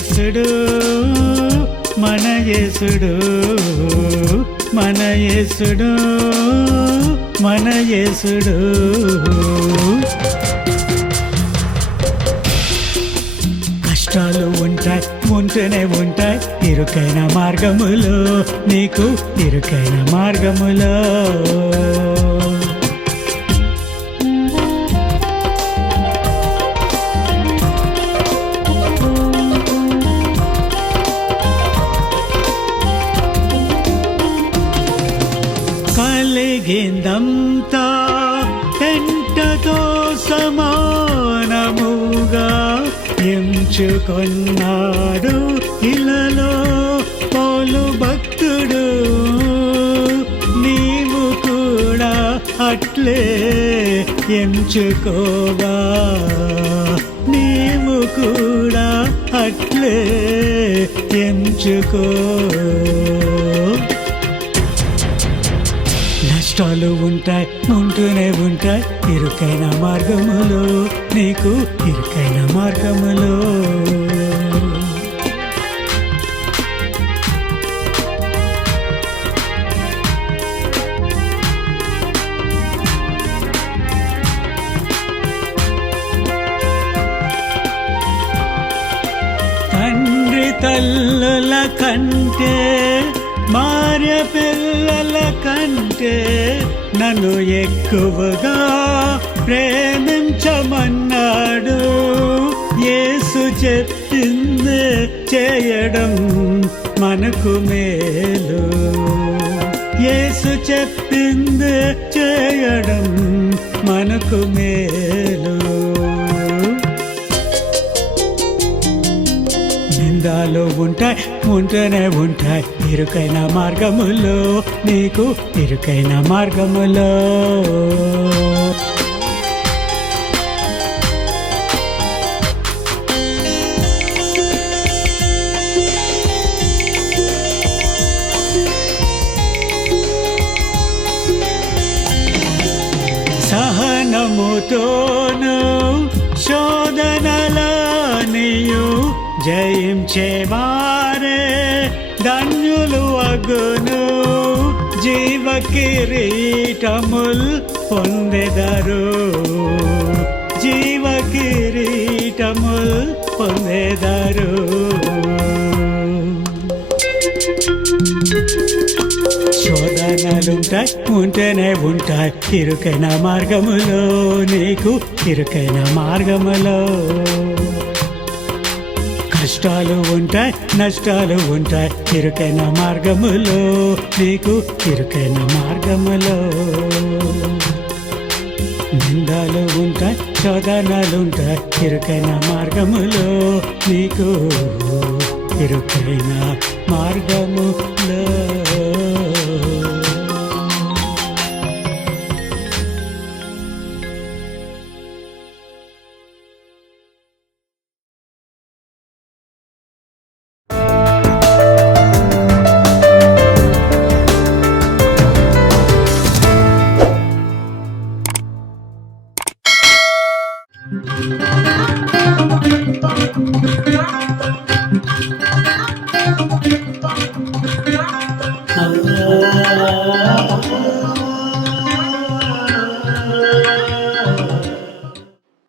యేసుడు మన యేసుడు మన యేసుడు మన యేసుడు. కష్టాలు ఉంటాయి, ఉంటూనే ఉంటాయి ఇరుకైన మార్గములో, నీకు ఇరుకైన మార్గములో. కలిగిందంతా పెంటతో సమానముగా ఎంచుకొన్నాడు ఇలలో పౌలు భక్తుడు. నీవు కూడా అట్లే ఎంచుకోగా, నీవు కూడా అట్లే ఎంచుకో. కష్టాలు ఉంటాయి, ఉంటూనే ఉంటాయి ఇరుకైన మార్గములో, నీకు ఇరుకైన మార్గములో. తండ్రి తల్లుల కంటే, భార్య పిల్లల కంటే నన్ను ఎక్కువగా ప్రేమించమన్నాడు. యేసు చెప్పింది చేయడం మనకు మేలు, యేసు చెప్పింది చేయడం మనకు మేలు. నిందాలు ఉంటాయి, ఉంటూనే ఉంటాయి ఇరుకైన మార్గములో, నీకు ఇరుకైన మార్గములో. సహనముతోను శోధనలనియు జయించేవారే ధన్యులు అగును, జీవ కిరీటముల్ పొందెదరు, జీవ కిరీటముల్ పొందెదరు. శోధనలుంటాయి, ఉంటేనే ఉంటాయి ఇరుకైన మార్గములో, నీకు ఇరుకైన మార్గములో. కష్టాలు ఉంటాయి, నష్టాలు ఉంటాయి ఇరుకైన మార్గములో, నీకు ఇరుకైన మార్గములో. నిందాలు ఉంటాయి, శోధనలు ఉంటాయి ఇరుకైన మార్గములో, నీకు ఇరుకైన మార్గములో.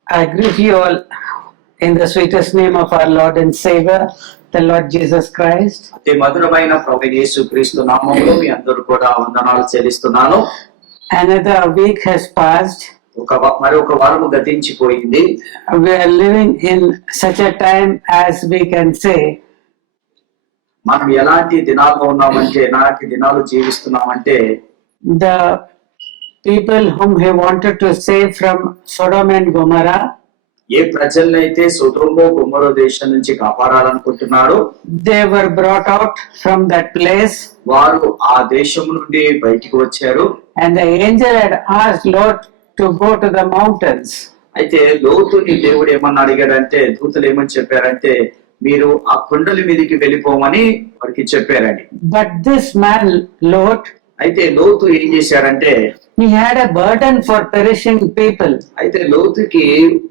I greet you all in the sweetest name of our Lord and Savior, the Lord Jesus Christ. అతి మధురమైన ప్రభువైన యేసుక్రీస్తు నామములో మీ అందరూ కూడా వందనాలు చెల్లిస్తున్నాను. Another week has passed. మరొక వారము గతించిపోయింది. We are living in such a time as we can say. మనం ఎలాంటి దినాల్లో ఉన్నామంటే, ఎలాంటి దినాలు జీవిస్తున్నామంటే, the people whom he wanted to save from Sodom and Gomorrah, ఏ ప్రజలనైతే సొదొమ గొమొర్రా దేశం నుంచి కాపాడాలనుకుంటున్నాడు, they were brought out from that place. వారు ఆ దేశం నుండి బయటికి వచ్చారు. And the angel had asked Lot to go to the mountains. అయితే లోతుని దేవుడు ఏమన్నా అడిగాడంటే, దూతలు ఏమని చెప్పారంటే, మీరు ఆ కొండల మీదకి వెళ్ళిపోమని వారికి చెప్పారని. But this man Lot, అయితే లోతు ఏం చేశాడంటే, he had a burden for perishing people. అయితే లోతుకి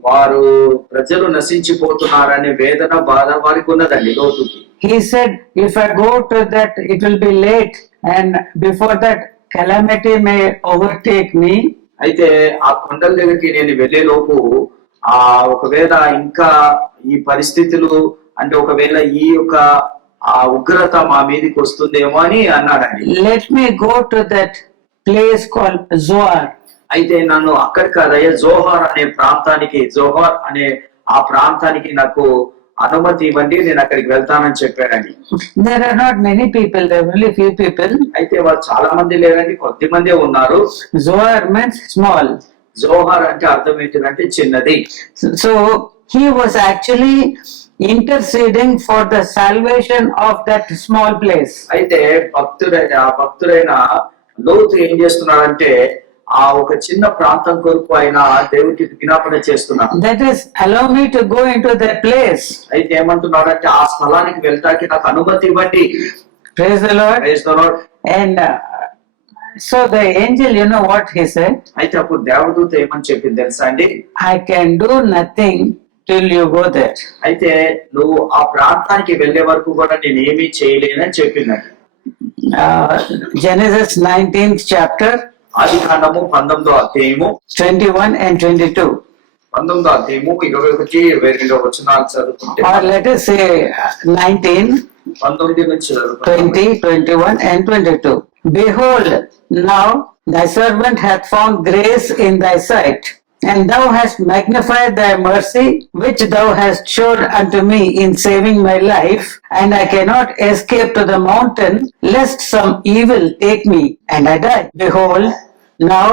వారు ప్రజలు నశించిపోతున్నారనే వేదన బాధ వారికి ఉన్నదండి లోతుకి. He said, if I go to that, it will be late, and before that calamity may overtake me. అయితే ఆ కొండల దగ్గరికి నేను వెళ్లే లోపు ఒకవేళ ఇంకా ఈ పరిస్థితులు అంటే ఒకవేళ ఈ యొక్క ఆ ఉగ్రత మా మీదకి వస్తుందేమో అని అన్నాడండి. Let me go to that place called Zoar. అయితే నన్ను అక్కడ కాదయ్యా జోహార్ అనే ప్రాంతానికి, జోహార్ అనే ఆ ప్రాంతానికి నాకు అనుమతి ఇవ్వండి, నేను అక్కడికి వెళ్తానని చెప్పాడండి. There are not many people, there are only few people. అయితే వాళ్ళు చాలా మంది లేరండి, కొద్ది మందే ఉన్నారు. Zoar means small. జోహార్ అంటే అర్థం ఏంటంటే చిన్నది. So he was actually interceding for the salvation of that small place. అయితే భక్తుడైన లోతు ఏం చేస్తున్నాడంటే ఆ ఒక చిన్న ప్రాంతం కొరకు ఆయన దేవుడికి విజ్ఞాపన చేస్తున్నాడు. That is, allow me to go into that place. అయితే ఏమంటున్నాడంటే ఆ స్థలానికి వెళ్తాకి నాకు అనుమతి ఇవ్వండి. Praise the Lord. Praise the Lord. And so the angel, you know what he said? అయితే అప్పుడు దేవదూత ఏమని చెప్పింది తెలుసా అండి? I can do nothing till you go there. అయితే నువ్వు ఆ ప్రాంతానికి వెళ్లే వరకు కూడా నేను ఏమీ చేయలేనని చెప్పిందండి. Genesis 19th chapter, ఆది కాండము 19వ అధ్యాయము 21 and 22. 19వ అధ్యాయము 21, 22 వచనాలు చదువుకుంటే, Or let us say 19, 19 నుంచి చదువుకుంటే, 20, 21 and 22. Behold, now thy servant hath found grace in thy sight, and thou hast magnified thy mercy, which thou hast showed unto me in saving my life, and I cannot escape to the mountain, lest some evil take me, and I die. Behold, now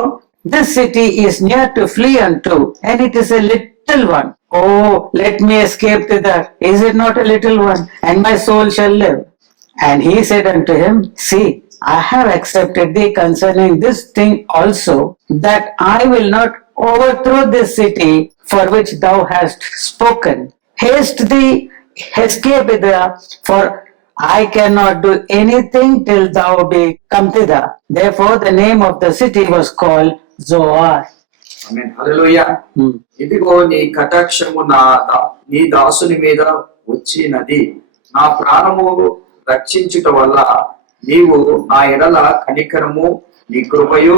this city is near to flee unto, and it is a little one. Oh, let me escape thither. Is it not a little one? And my soul shall live. And he said unto him, see, I have accepted thee concerning this thing also, that I will not overthrow this city for which thou hast spoken. Haste thee, escape thither, for I cannot do anything till thou be come thither. Therefore the name of the city was called Zoar. ఆమేన్. హల్లెలూయా. ఇదిగో నీ కటాక్షము నీ దాసుని మీద వచ్చినది, నా ప్రాణము రక్షించుట వల్ల నీవు నా ఎడల కనికరము నీ కృపయు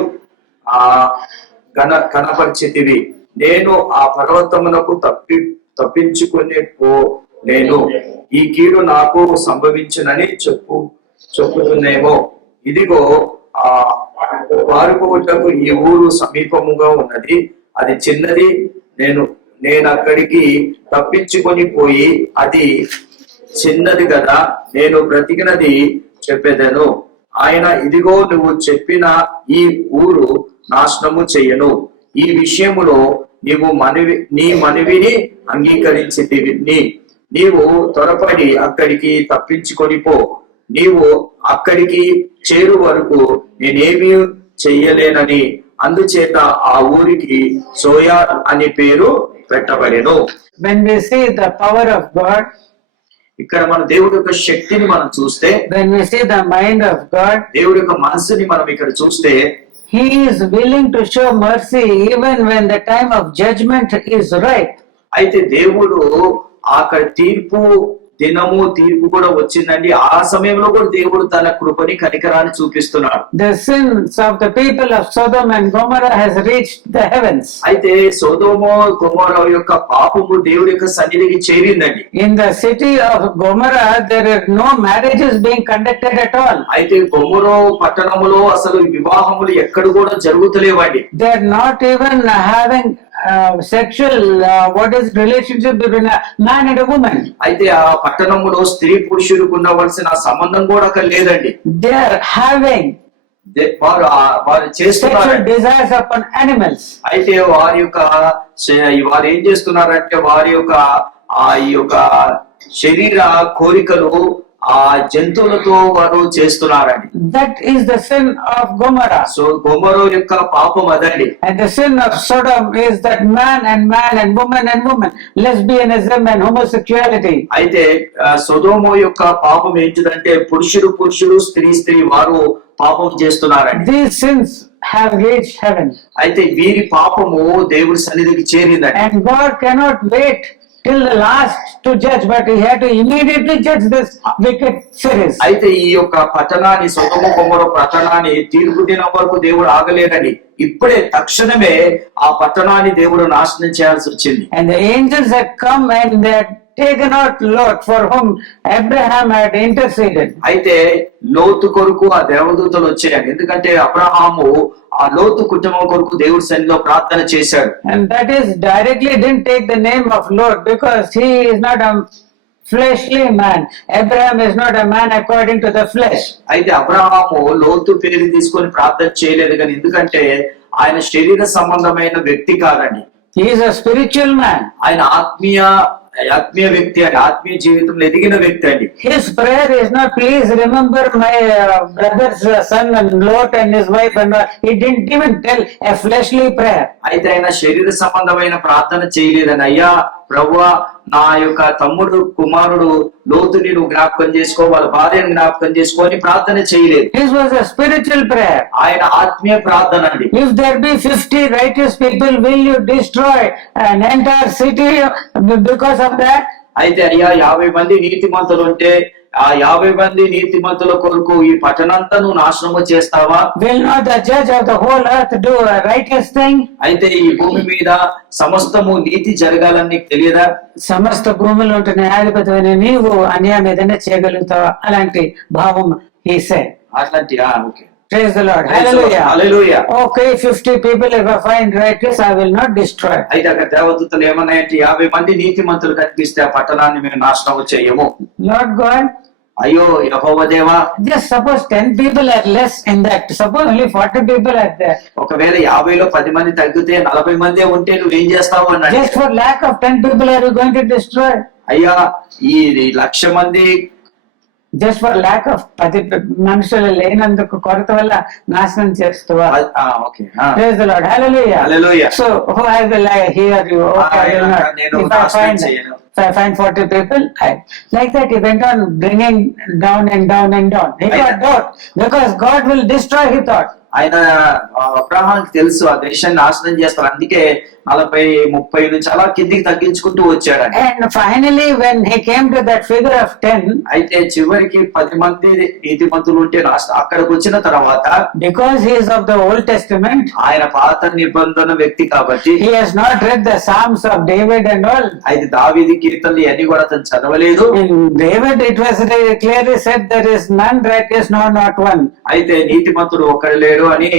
కనపరిచితివి. నేను ఆ పర్వతమునకు తప్పించుకుని పోలేను, ఈ కీడు నాకు సంభవించునని చెప్పుతున్నేమో. ఇదిగో పారిపోవుటకు ఈ ఊరు సమీపముగా ఉన్నది, అది చిన్నది, నేను అక్కడికి తప్పించుకొని పోయి అది చిన్నది కదా, నేను బ్రతికినది చెప్పేదను. ఆయన ఇదిగో నువ్వు చెప్పిన ఈ ఊరు నాశనము చెయ్యను, ఈ విషయములో నీ మనవిని అంగీకరించితివి. నీవు త్వరపడి అక్కడికి తప్పించుకొని పో, నీవు అక్కడికి చేరు వరకు నేనేమీ చెయ్యలేనని, అందుచేత ఆ ఊరికి సోయార్ అని పేరు పెట్టబడెను. When we see the power of God, ఇక్కడ మన దేవుడి యొక్క శక్తిని మనం చూస్తే, when we see the mind of God, దేవుడి యొక్క మనసుని మనం ఇక్కడ చూస్తే, He is willing to show mercy even when the time of judgment is ripe. అయితే దేవుడు అక్కడ తీర్పు కూడా వచ్చిందండి. ఆ సమయంలో కూడా దేవుడు తన కృపని కనికరాన్ని చూపిస్తున్నాడు. The sins of the people of Sodom and Gomorrah has reached the heavens. అయితే సొదొమ గొమొర్రా యొక్క పాపము దేవుడి యొక్క సన్నిధికి చేరిందండి. In the city of Gomorrah there are no marriages being conducted at all. అయితే గొమొర్రా పట్టణములో అసలు వివాహములు ఎక్కడ కూడా జరుగుతలేవండి. They are not even having sexual what is relationship between a man and a woman. అయితే ఆ పట్టణములో స్త్రీ పురుషులకు ఉండవలసిన సంబంధం కూడా అక్కడ లేదండి. They are having వారు చేస్తున్నారు sexual desires upon animals. అయితే వారు ఏం చేస్తున్నారంటే వారి యొక్క ఈ యొక్క శరీర కోరికలు ఆ జంతువులతో వారు చేస్తున్నారని. That is the sin of Gomorrah. So Gomorrah యొక్క పాపం అదండి. And the sin of Sodom is that man and woman, lesbianism and homosexuality. అయితే సొదొమ యొక్క పాపం ఏంటిదంటే పురుషుడు స్త్రీ వారు పాపం చేస్తున్నారండి. These sins have reached heaven. అయితే వీరి పాపము దేవుడి సన్నిధికి చేరిందండి. And God cannot wait till the last to judge, but he had to immediately judge this wicked series. అయితే ఈ యొక్క పట్టణాన్ని సొదొమ గొమొర్రా పట్టణాన్ని తీర్పు దినం వరకు దేవుడు ఆగలేదండి. ఇప్పుడే తక్షణమే ఆ పట్టణాన్ని దేవుడు నాశనం చేయాల్సి వచ్చింది. And the angels had come and they had taken out Lot, for whom Abraham had interceded. అయితే లోతు కొరకు ఆ దేవదూతలు వచ్చాయండి. ఎందుకంటే అబ్రహాము ఆ లోతు కుటుంబం కొరకు దేవుడి సన్నిధిలో ప్రార్థన చేశాడు. And that is directly didn't take the name of Lot because he is not a fleshly man. Abraham is not a man according to the flesh. అయితే అబ్రహాము లోతు పేరు తీసుకొని ప్రార్థన చేయలేదు కానీ ఎందుకంటే ఆయన శరీర సంబంధమైన వ్యక్తి కాదండి. He is a spiritual man. ఆయన ఆత్మీయ వ్యక్తి అండి. ఆత్మీయ జీవితంలో ఎదిగిన వ్యక్తి అండి. His prayer is not, please remember my brother's son and Lot and his wife and all. He didn't even tell a fleshly prayer. అయితే ఆయన శరీర సంబంధమైన ప్రార్థన చేయలేదని, అయ్యా ప్రభువా నా యొక్క తమ్ముడు కుమారుడు లోతుని నువ్వు జ్ఞాపకం చేసుకో, వాళ్ళ భార్యను జ్ఞాపకం చేసుకో అని ప్రార్థన చేయలేదు. This was a spiritual prayer. ఆయన ఆత్మీయ ప్రార్థన అండి. If there be 50 righteous people, will you destroy an entire city because of that? అయితే అయ్యా 50 మంది నీతిమంతులు ఉంటే ఆ 50 మంది నీతిమంతుల కొరకు ఈ పట్టణంతా నువ్వు నాశనము చేస్తావా? Will not the judge of the whole earth do a righteous thing? అయితే ఈ భూమి మీద సమస్తము నీతి జరగాలని నీకు తెలియదా? సమస్త భూమిలో ఉంటే న్యాయాధిపతివైన నీవు అన్యాయం ఏదైనా చేయగలుగుతావా? అలాంటి భావం he said. అట్లాంటి okay. Praise the Lord. Hallelujah. Hallelujah. Okay, 50 people if I find righteous, I will not destroy. అయితే అక్కడ దేవదూతలు ఏమన్నాయంటే 50 మంది నీతిమంతులు కనిపిస్తే ఆ పట్టణాన్ని మేము నాశనం చేయము. Lord God, అయ్యో యెహోవా దేవా, just suppose 10 people are less in that. Suppose only 40 people are there. ఒకవేళ 50లో 10 మంది తగ్గితే 40 మందే ఉంటే నువ్వేం చేస్తావు అన్నాడు. Just for lack of 10 people are you going to destroy? అయ్యా ఈ 1,00,000 మంది Just for lack of 10 మనుషులు లేనందుకు కొరత వల్ల నాశనం చేస్తావా? Okay. Praise the Lord. Hallelujah. Hallelujah. So who I will hear you? Okay, I will not. నేను If I నాశనం find చేయను. If I find 40 people, like that he went on bringing down and down and down. He got doubt because God will destroy, he thought. ఆయన అబ్రహాంకి తెలుసు ఆ దేశాన్ని నాశనం చేస్తారు, అందుకే 40-30 నుంచి అలా కిందికి తగ్గించుకుంటూ వచ్చాడు. And finally when he came to that figure of 10, అయితే చివరికి 10 మంది నీతిమంతులు ఉంటే అక్కడికి వచ్చిన తర్వాత because he is of the Old Testament, ఆయన పాత నిబంధన వ్యక్తి కాబట్టి he has not read the Psalms of David and all. అయితే దావీదు కీర్తనలు అన్ని కూడా అతను చదవలేదు. In David it was clearly said there is none righteous, no, not one. అయితే నీతిమంతుడు ఒక్కడు లేడు అని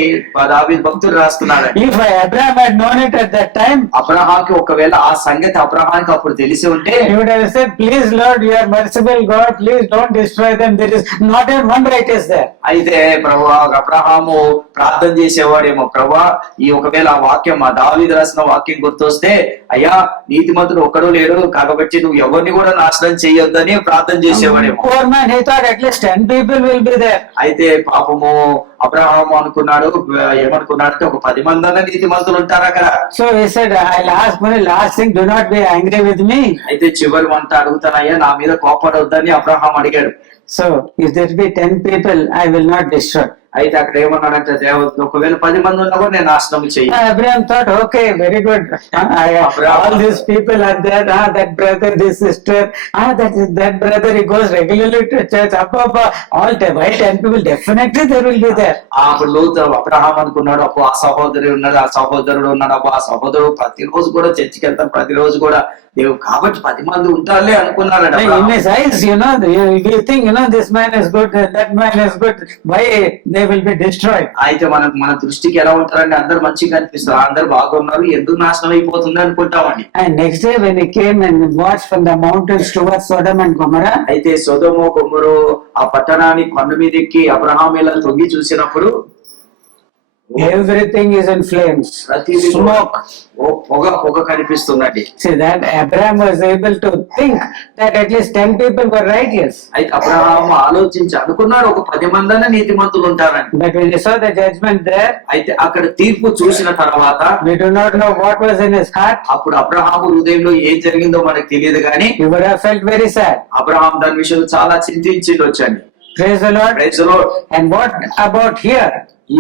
దావీదు భక్తుడు రాస్తున్నాడు. If Abraham had known it at that time, అబ్రహాంకి ఒకవేళ ఆ సంగతి అబ్రహాంకి అప్పుడు తెలిసి ఉంటే he would have said, please Lord, you are merciful God, please don't destroy them, there is not even one righteous there. అయితే ప్రభువా అబ్రహాము ప్రార్థన చేసేవాడేమో, ప్రభువా ఈ ఒకవేళ ఆ వాక్యం ఆ దావీదు రాసిన వాక్యం గుర్తొస్తే, అయ్యా నీతిమంతుడు ఒక్కడు లేడు కాబట్టి నువ్వు ఎవరిని కూడా నాశనం చేయొద్దని ప్రార్థన చేసేవాడేమో. Poor man, he thought at least 10 people will be there. అయితే పాపము అబ్రహాము అనుకున్నాడు, ఏమనుకున్నాడంటే ఒక 10 మంది నీతిమంతులు ఉంటారు అక్కడ. So he said, I'll ask one last thing, do not be angry with me. అయితే చివరి వంట అడుగుతానయ్యా నా మీద కోపడొద్దని అబ్రహాం అడిగాడు. So if there be 10 people, I will not destroy. అయితే అక్కడ ఏమన్నాడంటే దేవత ఒకవేళ 10 మంది ఉన్నా కూడా నేను నాశనం చెయ్యి. Abraham thought, okay, very good. All these people are there. That brother, this sister, that brother, he goes regularly to church. All 10 people, definitely there will be there. అప్పుడు లోతు అబ్రహాం అనుకున్నాడు, అప్పుడు ఆ సహోదరుడు ఉన్నాడు, ఆ సహోదరుడు ఉన్నాడు, అప్పుడు ఆ సహోదరుడు ప్రతిరోజు కూడా చర్చికి వెళ్తాను, ప్రతిరోజు కూడా దేవుడు కాబట్టి 10 మంది ఉంటారులే అనుకున్నాడు. In his eyes, you think, this man is good, that man is good. Why they will be destroyed? అయితే మన దృష్టికి ఎలా ఉంటారండి, అందరు మంచిగా అనిపిస్తారు, అందరు బాగున్నారు, ఎందుకు నాశనం అయిపోతుంది అనుకుంటామండి. And next day when he came and watched from the mountains towards Sodom and Gomorrah, అయితే సొదొమ గొమొర్రా ఆ పట్టణాన్ని కొండ మీద ఎక్కి అబ్రహాం ఇలా తొంగి చూసినప్పుడు Everything is in flames. ప్రతిదీ Smoke. పొగ కనిపిస్తుందండి. See that Abraham was able to think that at least 10 people were righteous. అయితే అబ్రహాము ఆలోచించి అనుకున్నాడు ఒక 10 మందైనా నీతిమంతులు ఉంటారని. But when he saw the judgment there, అయితే అక్కడ తీర్పు చూసిన తర్వాత we do not know what was in his heart. అప్పుడు అబ్రహాము హృదయంలో ఏం జరిగిందో మనకు తెలియదు కానీ He would have felt very sad. Abraham దాని విషయంలో చాలా చింతించిండు వచ్చండి. Praise the Lord. Praise the Lord. And what about here?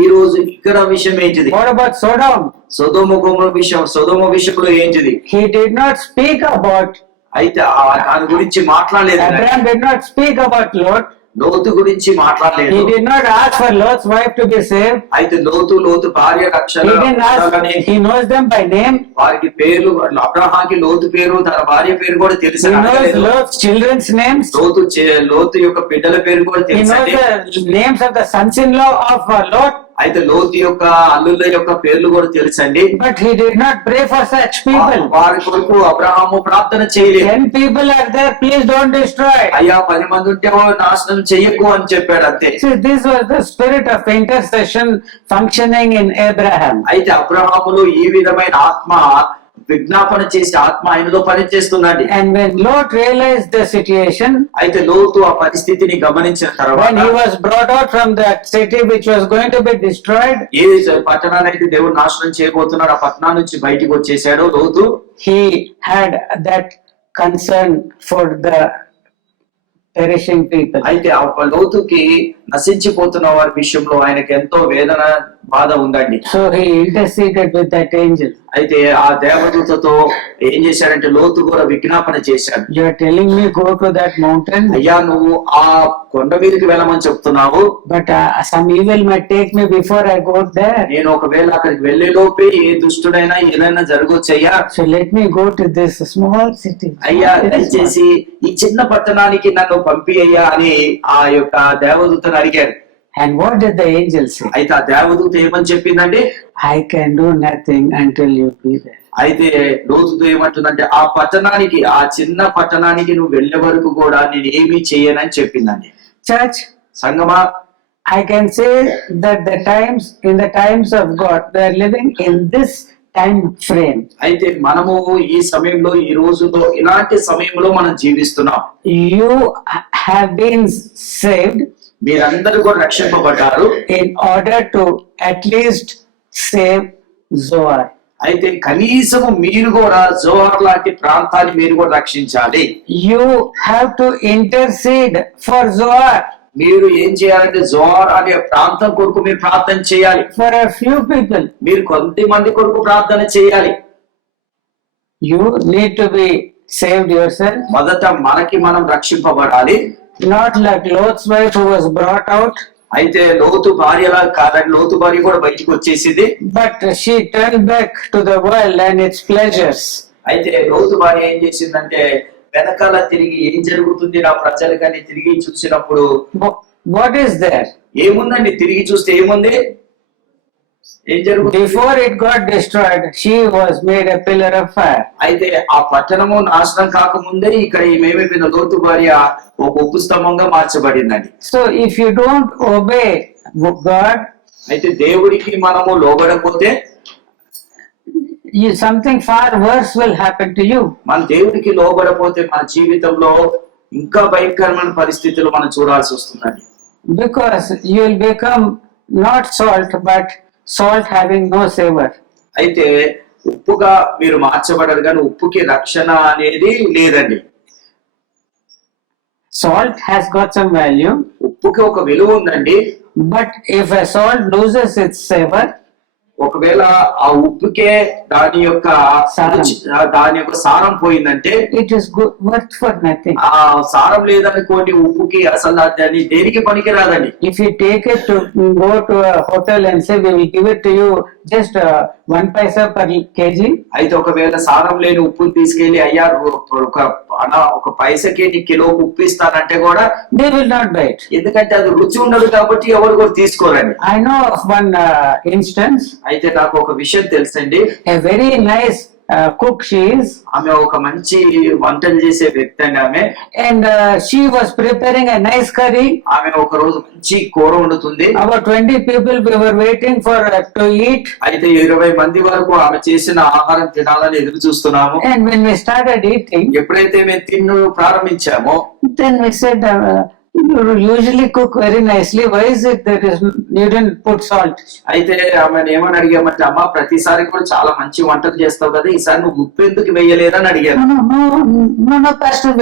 ఈ రోజు ఇక్కడ విషయం ఏంటిది? What about Sodom? సొదొమ విషయంలో ఏంటిది? He did not speak about, అయితే దాని గురించి మాట్లాడలేదు. Abraham did not speak about Lot. లోతు గురించి మాట్లాడలేదు. He did not ask for Lot's wife to be saved. అయితే లోతు భార్య రక్షణ He didn't ask, he knows them by name. వారికి పేర్లు అబ్రహాంకి లోతు పేరు తన భార్య పేరు కూడా తెలుసు. He knows Lot's children's names. లోతు యొక్క బిడ్డల పేరు కూడా He knows తెలుసు. the names of the sons-in-law of Lot. అయితే లోతు యొక్క అల్లుళ్ళ యొక్క పేర్లు కూడా తెలుసండి. But he did not pray for such people. వారి కొరకు అబ్రహాము ప్రార్థన చేయలేదు. 10 people are there, please don't destroy. అయ్యా 10 మంది ఉంటే నాశనం చెయ్యకు అని చెప్పాడు అంతే. See, this was the spirit of intercession functioning in Abraham. అయితే అబ్రహాములో ఈ విధమైన ఆత్మ విజ్ఞాపన చేసే ఆత్మ ఆయనలో పనిచేస్తుందండి. And when Lot realized the situation, అయితే లోతు ఆ పరిస్థితిని గమనించిన when తర్వాత he was brought out from that city which was going to be destroyed, ఏ పట్టణాన్ని అయితే దేవుడు నాశనం చేయబోతున్నాడు ఆ పట్టణం నుంచి బయటికి వచ్చేసాడో లోతు, he had that concern for the perishing people. అయితే ఆ లోతుకి నశించిపోతున్న వారి విషయంలో ఆయనకి ఎంతో వేదన బాధ ఉందండి. So he interceded with that angel. అయితే ఆ దేవదూతతో ఏం చేశాడంటే లోతు కూడా విజ్ఞాపన చేశాడు. You are telling me go to that mountain, అయ్యా నువ్వు ఆ కొండ మీదకి వెళ్ళమని చెప్తున్నావు, but some evil might take me before I go there. నేను ఒకవేళ అక్కడికి వెళ్లే లోపే ఏ దుష్టుడైనా ఏదైనా జరగొచ్చయ్యా, So let me go to this small city. అయ్యా దయచేసి ఈ చిన్న పట్టణానికి నన్ను పంపి అయ్యా అని ఆ యొక్క దేవదూతను అడిగాడు. And what did the angel say? అయితే ఆ దేవదూత ఏమని చెప్పిందంటే, I can do nothing until you be there. అయితే లోతుతో ఏమంటుందంటే ఆ పట్టణానికి ఆ చిన్న పట్టణానికి నువ్వు వెళ్లే వరకు కూడా నేను ఏమీ చెయ్యనని చెప్పిందండి. Church, సంగమా, I can say that in the times of God, we are living in this time frame. అయితే మనము ఈ సమయంలో ఈ రోజులో ఇలాంటి సమయంలో మనం జీవిస్తున్నాం. You have been saved మీరందరూ కూడా రక్షింపబడ్డారు in order to at least save Zoar. అయితే కనీసము మీరు కూడా జోహార్ లాంటి ప్రాంతాన్ని మీరు కూడా రక్షించాలి. You have to intercede for Zoar. మీరు ఏం చేయాలంటే జోహార్ అనే ప్రాంతం కొరకు మీరు ప్రార్థన చేయాలి. For a few people, మీరు కొంతమంది కొరకు ప్రార్థన చేయాలి. you need to be saved yourself. మొదట మనకి మనం రక్షింపబడాలి. Not like Lot's wife who was brought out, అయితే లోతు భార్యలా కాదండి, లోతు భార్య కూడా బయటికి వచ్చేసింది. but she turned back to the world and its pleasures. అయితే లోతు భార్య ఏం చేసిందంటే వెనకాల తిరిగి ఏం జరుగుతుంది నా ప్రజలకని తిరిగి చూసినప్పుడు What is there? ఏముందండి, తిరిగి చూస్తే ఏముంది, ఏం జరుగుతుంది? Before it got destroyed, she was made a pillar of fire. అయితే ఆ పట్టణము నాశనం కాకముందే ఇక్కడ ఏమైపోయిన లోతు భార్య ఒక ఉప్పు స్తంభంగా మార్చబడిందండి. So if you don't obey God, అయితే దేవుడికి మనము లోబడకపోతే something far worse will happen to you. మన దేవుడికి లోబడపోతే మన జీవితంలో ఇంకా భయంకరమైన పరిస్థితులు మనం చూడాల్సి వస్తుందండి. Because you will become not salt, but salt having no savor. అయితే ఉప్పుగా మీరు మార్చబడరు కానీ ఉప్పుకి రక్షణ అనేది లేదండి. Salt has got some value, ఉప్పుకి ఒక విలువ ఉందండి. but if a salt loses its savor, ఒకవేళ ఆ ఉప్పుకే దాని యొక్క సారం పోయిందంటే it is worth for nothing. ఆ సారం లేదనుకోండి ఉప్పుకి అసలు దాన్ని దేనికి పనికి రాదండి. If you take it to go to a hotel and say we will give it to you just 1 paisa per kg, అయితే ఒకవేళ సారం లేని ఉప్పుని తీసుకెళ్లి అయ్యా ఒక పైసకి కిలో ఉప్పు ఇస్తానంటే కూడా they will not buy it. ఎందుకంటే అది రుచి ఉండదు కాబట్టి ఎవరు కూడా తీసుకోరండి. I know of one instance. అయితే నాకు ఒక విషయం తెలుసండి. A very nice cook she is. ఆమె ఒక మంచి వంటలు చేసే వ్యక్తి అండి ఆమె. And she was preparing a nice curry. ఆమె ఒక రోజు మంచి కూర వండుతుంది. About 20 people we were waiting for to eat. అయితే 20 మంది వరకు ఆమె చేసిన ఆహారం తినాలని ఎదురు చూస్తున్నాము. And when we started eating, ఎప్పుడైతే మేము తిన్ను ప్రారంభించామో, then we said, you usually cook very nicely. Why is it that you didn't put salt? అయితే ఆమెను ఏమని అడిగామంటే, అమ్మా ప్రతిసారి కూడా చాలా మంచి వంటలు చేస్తావు కదా, ఈసారి నువ్వు ఉప్పు ఎందుకు వేయలేదని అడిగాను. No, Pastor,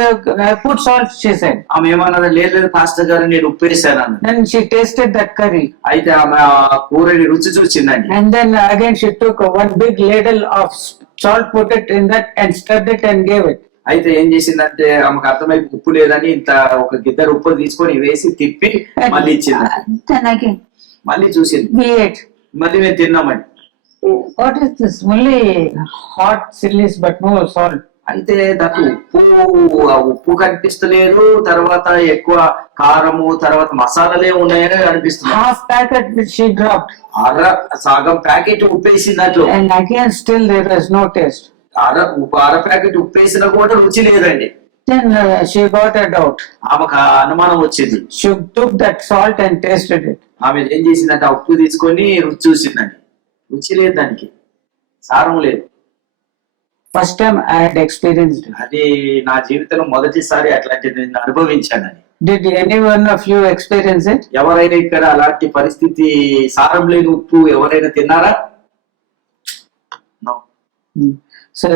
I put salt, she said. ఆమె ఏమన్నది, లేదు పాస్టర్ గారు నేను ఉప్పు వేసాను అన్నది. Then she tasted that curry. అయితే ఆమె ఆ కూరని రుచి చూసిందండి. And then again she took one big ladle of salt, put it in that and stirred it and gave it. అయితే ఏం చేసిందంటే, ఆమెకు అర్థమైపు ఉప్పు లేదని ఇంత ఒక గిద్దరు ఉప్పు తీసుకొని వేసి తిప్పి మళ్ళీ ఇచ్చింది. Then again మళ్ళీ చూసింది, we ate. మళ్ళీ మేము తిన్నామండి. What is this? Only hot chilies but no salt. అయితే దానికి ఉప్పు కనిపిస్తలేదు, తర్వాత ఎక్కువ కారము, తర్వాత మసాలాలే ఉన్నాయని అనిపిస్తుంది. Half packet which she dropped. సగం ప్యాకెట్ ఉప్పేసింది దాంట్లో. And again still there was no taste. అర ప్యాకెట్ ఉప్పేసినా కూడా రుచి లేదండి. Then she got a doubt. ఆమెకు అనుమానం వచ్చింది. She took that salt and tasted it. ఆమె ఏం చేసిందంటే ఆ ఉప్పు తీసుకొని రుచి చూసిందండి. రుచి లేదు, దానికి సారం లేదు. First time I had experienced it. అది నా జీవితంలో మొదటిసారి అట్లాంటిది నేను అనుభవించానని. Did any one of you experience it? ఎవరైనా ఇక్కడ అలాంటి పరిస్థితి, సారం లేని ఉప్పు ఎవరైనా తిన్నారా? No. So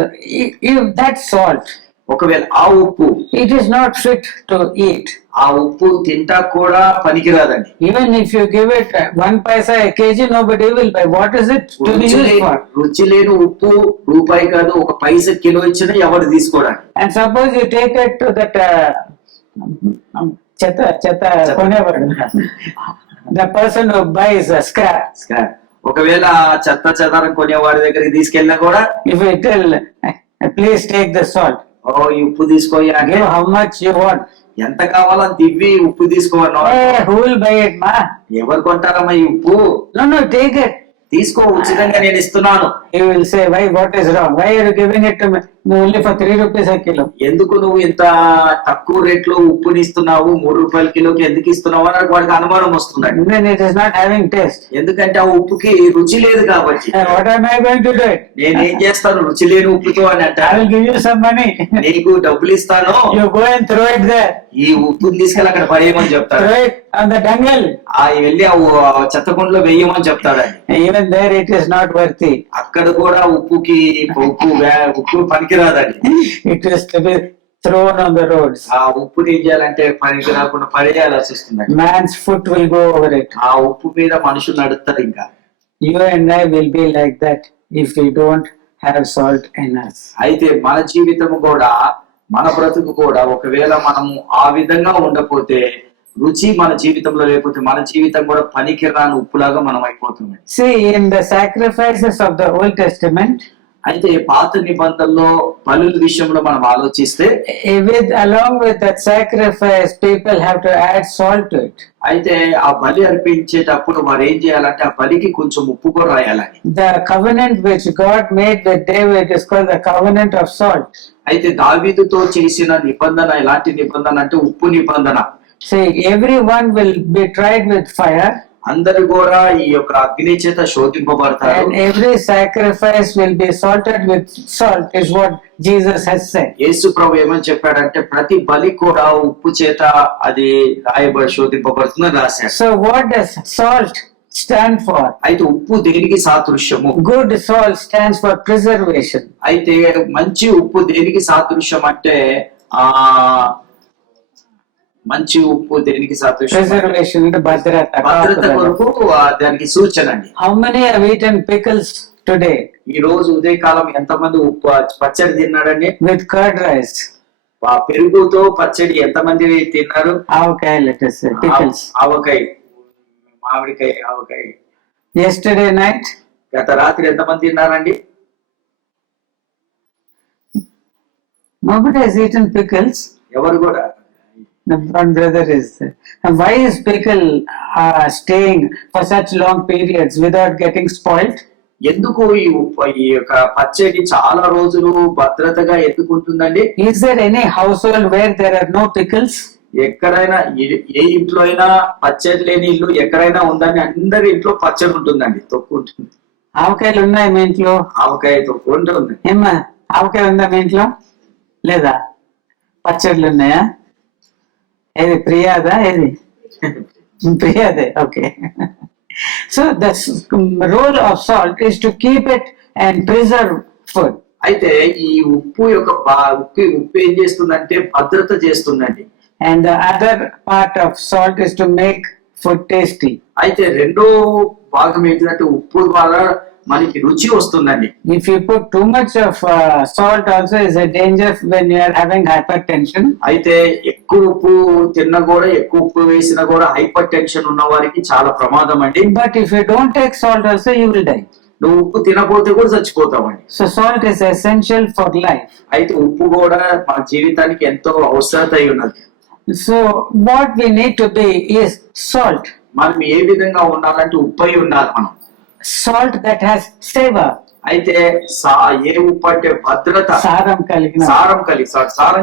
if that salt, ఒకవేళ ఆ ఉప్పు, it is not fit to eat. ఆ ఉప్పు తింటా కూడా పనికిరాదండి. Even if you give it 1 paisa a kg, nobody will buy. What is it to be used for? రుచి లేని ఉప్పు రూపాయి కాదు, 1 పైసా కిలో ఇచ్చినా ఎవరు తీసుకోవడానికి. And suppose you take it to that cheta konevaru, the person who buys a scrap. ఒకవేళ చెత్త చెదారం కొనేవాడి దగ్గరికి తీసుకెళ్ళినా కూడా, If you tell, please take the salt, ఈ ఉప్పు తీసుకో, give how much you want. ఎంత కావాలని దివ్వి ఉప్పు తీసుకోవడం. Hey, who will buy it, ma? ఎవరు కొంటారమ్మా ఈ ఉప్పు? No, take it. తీసుకో, ఉచితంగా నేను ఇస్తున్నాను. You will say, why? What is wrong? Why are you giving it to me only for 3 rupees a kilo? ఎందుకు నువ్వు ఇంత తక్కువ రేట్లో ఉప్పుని ఇస్తున్నావు, 3 రూపాయల కిలోకి ఎందుకు ఇస్తున్నావు అని వాడికి అనుమానం వస్తుందండి. Then it is not having taste. ఎందుకంటే ఆ ఉప్పుకి రుచి లేదు కాబట్టి. What am I going to do it? నేనేం చేస్తాను రుచి లేని ఉప్పుతో అని అంటే, I will give you some money. నీకు డబ్బులు ఇస్తాను, You go and throw it there. ఈ ఉప్పుని తీసుకెళ్ళి అక్కడ పడేయమని చెప్తాడు. Throw it on the dunghill. వెళ్ళి ఆ చెత్తకుండలో వేయమని చెప్తాడండి. Even there it is not worthy. అక్కడ కూడా ఉప్పు పనికిరాదండి. It is to be thrown on the roads. ఆ ఉప్పు ఏం చేయాలంటే పనికి రాకుండా పడేయాల్సి వస్తుందండి. Man's foot will go over it. ఆ ఉప్పు మీద మనుషులు నడుస్తారు. ఇంకా You and I will be like that if we don't have salt in us. అయితే మన జీవితం కూడా, మన బ్రతుకు కూడా, ఒకవేళ మనము ఆ విధంగా ఉండకపోతే, రుచి మన జీవితంలో లేకపోతే, మన జీవితం కూడా పనికిరాని ఉప్పులాగా మనం అయిపోతుంది. See, in the sacrifices of the Old Testament, అయితే పాత నిబంధనలో బలుల విషయంలో మనం ఆలోచిస్తే, along with that sacrifice, people have to add salt to it. అయితే ఆ బలి అర్పించేటప్పుడు వారు ఏం చేయాలంటే, ఆ బలికి కొంచెం ఉప్పు కూడా రాయాలని. The covenant which God made with David is called the covenant of salt. అయితే దావీదుతో చేసిన నిబంధన ఎలాంటి నిబంధన అంటే ఉప్పు నిబంధన. See, everyone will be tried with fire. అందరు కూడా ఈ యొక్క అగ్ని చేత శోధింపబడతారు. And every sacrifice will be salted with salt, is what Jesus has said. యేసు ప్రభు ఏమని చెప్పాడంటే, ప్రతి బలి కూడా ఉప్పు చేత అది శోధింపబడుతుందని రాశాడు. So what does salt stand for? అయితే ఉప్పు దేనికి సాదృశ్యము? Good salt stands for preservation. అయితే మంచి ఉప్పు దేనికి సాదృశ్యం అంటే, మంచి ఉప్పు దేనికి సాదృశ్యం? Preservation, భద్రత కొరకు దానికి సూచన అండి. How many have eaten pickles today? ఈ రోజు ఉదయకాలం ఎంతమంది ఉప్పు పచ్చడి తిన్నాడండి? With curd rice. పెరుగుతో పచ్చడి ఎంతమంది తిన్నారు? Avocai, let us say, pickles. ఆవకాయ, మామిడికాయ, ఆవకాయ. Yesterday night, గత రాత్రి ఎంతమంది తిన్నారండి? nobody has eaten pickles. ఎవరు కూడా. One brother is there. And why is pickle staying for such long periods without getting spoiled? ఎందుకు ఈ యొక్క పచ్చడి చాలా రోజులు భద్రతగా ఎత్తుకుంటుందండి? Is there any household where there are no pickles? ఎక్కడైనా ఏ ఇంట్లో అయినా పచ్చడి లేని ఇల్లు ఎక్కడైనా ఉందని, అందరి ఇంట్లో పచ్చడి ఉంటుందండి, తొక్కు ఉంటుంది. ఆవకాయలు ఉన్నాయి మీ ఇంట్లో? ఆవకాయ తొక్కు ఉంటుంది. ఏమ్మా ఆవకాయ ఉందా మీ ఇంట్లో? లేదా? పచ్చళ్ళు ఉన్నాయా? ఏది ప్రియాదా? ఏది ప్రియాదే? Okay. So the role of salt is to keep it and preserve food. అయితే ఈ ఉప్పు ఉప్పు ఏం చేస్తుందంటే భద్రత చేస్తుందండి. And the other part of salt is to make food tasty. అయితే రెండో భాగం ఏంటంటే ఉప్పు ద్వారా మనకి రుచి వస్తుందండి. If you put too much of salt also is a danger when you are having hypertension. అయితే ఎక్కువ ఉప్పు తిన్నా కూడా, ఎక్కువ ఉప్పు వేసినా కూడా హైపర్ టెన్షన్ ఉన్న వారికి చాలా ప్రమాదం అండి. But if you don't take salt also you will die. నువ్వు ఉప్పు తినకపోతే కూడా చచ్చిపోతామండి. So salt is essential for life. అయితే ఉప్పు కూడా మన జీవితానికి ఎంతో అవసరత అయి ఉన్నది. So what we need to be is salt. మనం ఏ విధంగా ఉండాలంటే ఉప్పు అయి ఉండాలి మనం. Salt that has savor. అయితే ఏ ఉప్పు అంటే భద్రత, సారం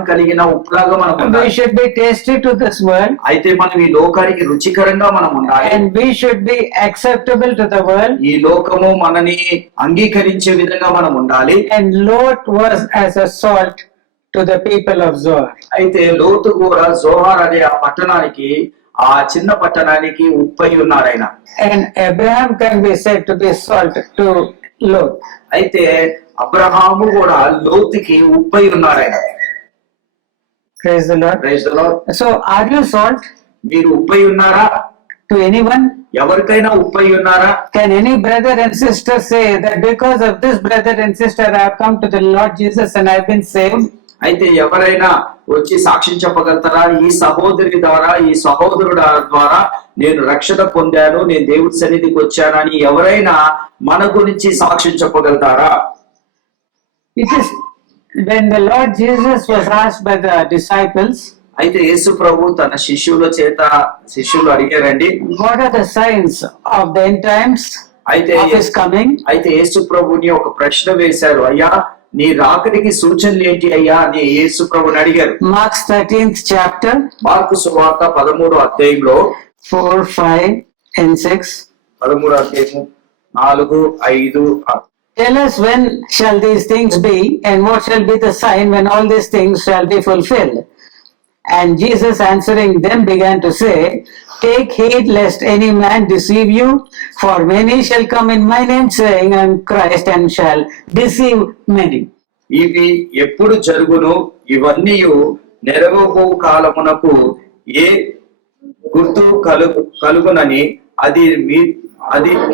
కలిగిన ఉప్పులాగా మనం ఉండాలి. We should be tasty to this world. అయితే మనం ఈ లోకానికి రుచికరంగా మనం ఉండాలి. And we should be acceptable to the world. ఈ లోకము మనని అంగీకరించే విధంగా మనం ఉండాలి. And Lot was as a salt to the people of Zoar. అయితే లోతు కూడా జోహార్ అనే ఆ పట్టణానికి, ఆ చిన్న పట్టణానికి ఉప్పై ఉన్నాడు ఆయన. And Abraham can be said to be salt to Lot. అయితే అబ్రహాము కూడా లోతుకి ఉప్పై ఉన్నాడు ఆయన. Praise the Lord. Praise the Lord. So are you salt మీరు ఉప్పై ఉన్నారా? to anyone? ఎవరికైనా ఉప్పై ఉన్నారా? Can any brother and sister say that because of this brother and sister I have come to the Lord Jesus and I have been saved? అయితే ఎవరైనా వచ్చి సాక్ష్యం చెప్పగలుగుతారా? ఈ సహోదరి ద్వారా, ఈ సహోదరుడు ద్వారా నేను రక్షణ పొందాను, నేను దేవుడి సన్నిధికి వచ్చానని ఎవరైనా మన గురించి సాక్ష్యం చెప్పగలుగుతారా? It is when the Lord Jesus was asked by the disciples, అయితే యేసు ప్రభు తన శిష్యులు అడిగారండి, what are the signs of the end times of his coming? అయితే యేసు ప్రభుని ఒక ప్రశ్న వేశారు, అయ్యా నీ రాకడికి సూచనలు ఏంటి అయ్యా అని యేసు ప్రభుని అడిగారు. Mark's 13th chapter, మార్కు సువార్త 13వ అధ్యాయంలో 4, 5 and 6. 13వ అధ్యాయము 4, 5. Tell us when shall these things be, and what shall be the sign when all these things shall be fulfilled? And Jesus answering them began to say, take heed lest any man deceive you, for many shall come in my name saying, I am Christ, and shall deceive many. ఇవి ఎప్పుడు జరుగును? ఇవన్నీ నెరవేర్పు కాలమునకు ఏ గుర్తు కలుగునని అది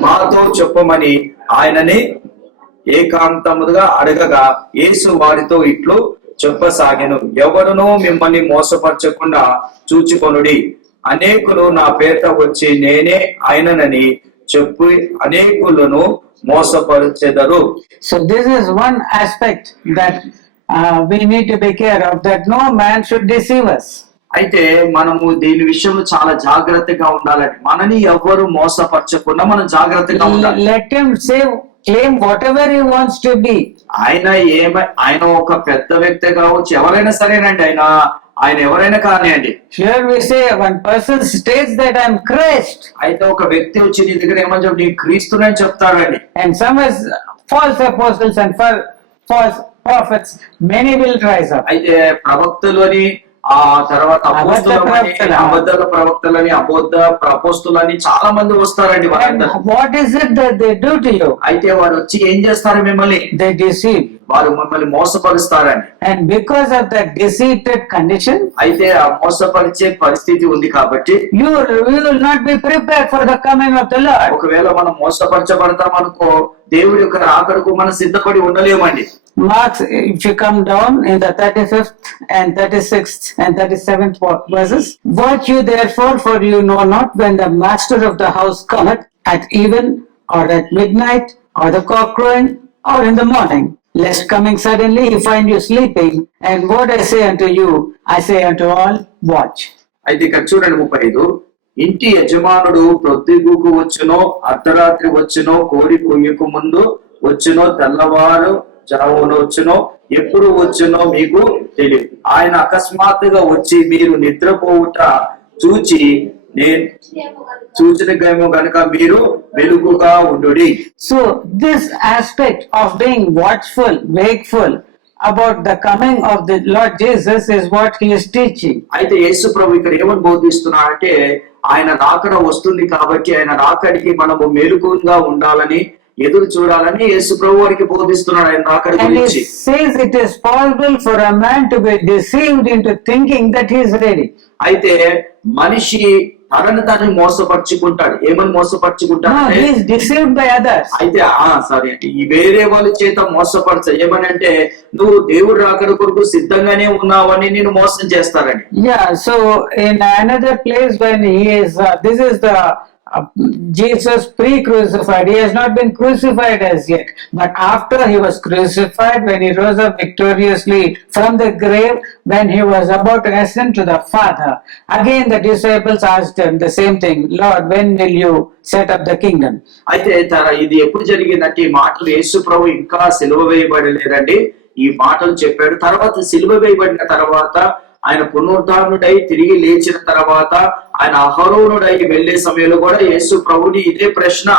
మాతో చెప్పమని ఆయనని ఏకాంతముగా అడగగా, యేసు వారితో ఇట్లు చెప్పసాగెను, ఎవరునూ మిమ్మల్ని మోసపరచకుండా చూచుకొనుడి. అనేకులు నా పేరిట వచ్చి నేనే ఆయననని చెప్పి అనేకులను మోసపరచెదరు. So this is one aspect that we need to be care of, that no man should deceive us. అయితే మనము దీని విషయంలో చాలా జాగ్రత్తగా ఉండాలండి. మనని ఎవ్వరు మోసపరచకుండా మనం జాగ్రత్తగా ఉండాలి. Let him claim whatever he wants to be. ఆయన ఒక పెద్ద వ్యక్తి కావచ్చు, ఎవరైనా సరేనండి, ఆయన ఎవరైనా కానివ్వండి. Here we say one person states that I am Christ. అయితే ఒక వ్యక్తి వచ్చి నీ దగ్గర ఏమని చెప్పి నీ క్రీస్తునని చెప్తాడండి. And some as false apostles and false prophets, many will rise up. అయితే ప్రవక్తలు అని, ఆ తర్వాత అబద్ధ ప్రవక్తలని, అపోస్తులని చాలా మంది వస్తారండి. What is it that they do to you? అయితే వారు వచ్చి ఏం చేస్తారు? మిమ్మల్ని they deceive. వారు మిమ్మల్ని మోసపరుస్తారండి. And because of that deceived condition, అయితే ఆ మోసపరిచే పరిస్థితి ఉంది కాబట్టి you will not be prepared for the coming of the Lord. ఒకవేళ మనం మోసపరచబడతాం అనుకో, దేవుడి యొక్క రాకడకు మనం సిద్ధపడి ఉండలేమండి. Mark, if you come down in the 35th and 36th and 37th verses, watch you therefore, for you know not when the master of the house cometh, at even or at midnight or the cock crowing or in the morning, lest coming suddenly he find you sleeping. And what I say unto you, I say unto all, watch. అయితే ఇక్కడ చూడండి 35, ఇంటి యజమానుడు ప్రొద్దుగుకు వచ్చునో అర్ధరాత్రి వచ్చునో కోడి కొయ్యకు ముందు వచ్చునో తెల్లవారు జామున వచ్చునో ఎప్పుడు వచ్చునో మీకు తెలియదు. ఆయన అకస్మాత్తుగా వచ్చి మీరు నిద్రపోవుట చూచి నేను చూచినకేమో గనుక మీరు వెలుగుగా ఉండుడి. So this aspect of being watchful, wakeful about the coming of the Lord Jesus is what he is teaching. అయితే యేసు ప్రభు ఇక్కడ ఏమని బోధిస్తున్నాడంటే ఆయన రాకడ వస్తుంది కాబట్టి ఆయన రాకడికి మనము మెలకువగా ఉండాలని ఎదురు చూడాలని యేసు ప్రభు వారికి బోధిస్తున్నాడు ఆయన రాకడ And he గురించి. says it is possible for a man to be deceived into thinking that he is ready. అయితే మనిషి తనను తాను మోసపరుచుకుంటాడు. ఏమని No, మోసపరుచుకుంటాడు he is deceived by others. అయితే సారీ అంటే ఈ వేరే వాళ్ళ చేత మోసపరచ ఏమని అంటే నువ్వు దేవుడు రాకడ కొరకు సిద్ధంగానే ఉన్నావని నేను మోసం చేస్తారని. Yeah, so in another place when he is, this is the Jesus pre-crucified. He has not been crucified as yet. But after he was crucified, when he rose up victoriously from the grave, when he was about to ascend to the Father, again the disciples asked him the same thing, Lord, when will you set up the kingdom? అయితే ఇది ఎప్పుడు జరిగిందంటే ఈ మాటలు యేసు ప్రభు ఇంకా సిలువ వేయబడలేదండి. ఈ మాటలు చెప్పాడు. తర్వాత సిలువ వేయబడిన తర్వాత ఆయన పునరుద్ధానుడై తిరిగి లేచిన తర్వాత ఆయన అహరోనుడై వెళ్లే సమయంలో కూడా యేసు ప్రభుని ఇదే ప్రశ్న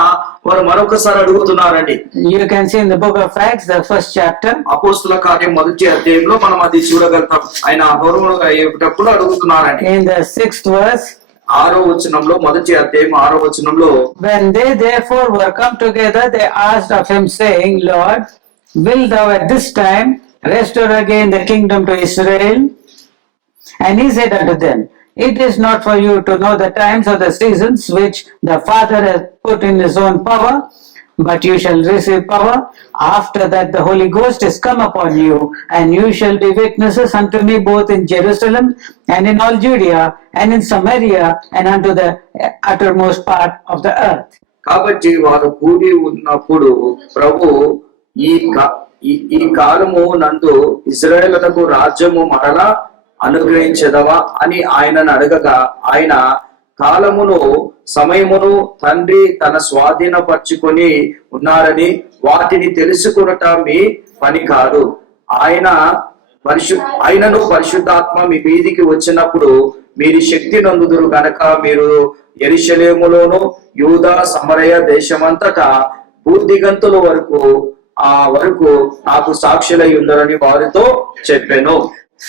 వారు మరొకసారి అడుగుతున్నారండి. You can see in the book of Acts, the first chapter, అపోస్తుల కార్యం 1వ అధ్యాయంలో మనం అది చూడగలుగుతాం. ఆయన అహరోనుగా అయ్యేటప్పుడు అడుగుతున్నారండి. in the 6th verse, 6వ వచనంలో 1వ అధ్యాయం 6వ వచనంలో when they therefore were come together, they asked of him, saying, Lord, wilt thou at this time restore again the kingdom to Israel? And he said unto them, it is not for you to know the times or the seasons which the Father has put in his own power, but you shall receive power after that the Holy Ghost is come upon you, and you shall be witnesses unto me both in Jerusalem and in all Judea and in Samaria and unto the uttermost part of the earth. కాబట్టి వారు కూడి ఉన్నప్పుడు ప్రభు ఈ కాలము నందు ఇశ్రాయేలునకు రాజ్యము మరలా అనుగ్రహించదవా అని ఆయనను అడగగా ఆయన కాలమును సమయమును తండ్రి తన స్వాధీనపరుచుకొని ఉన్నారని వాటిని తెలుసుకునట మీ పని కాదు. ఆయనను పరిశుద్ధాత్మ మీ మీదికి వచ్చినప్పుడు మీరు శక్తి నందుదురు గనక మీరు యెరూషలేములోను యూదా సమరయ దేశమంతటా భూదిగంతుల వరకు నాకు సాక్షులై ఉందరని వారితో చెప్పెను.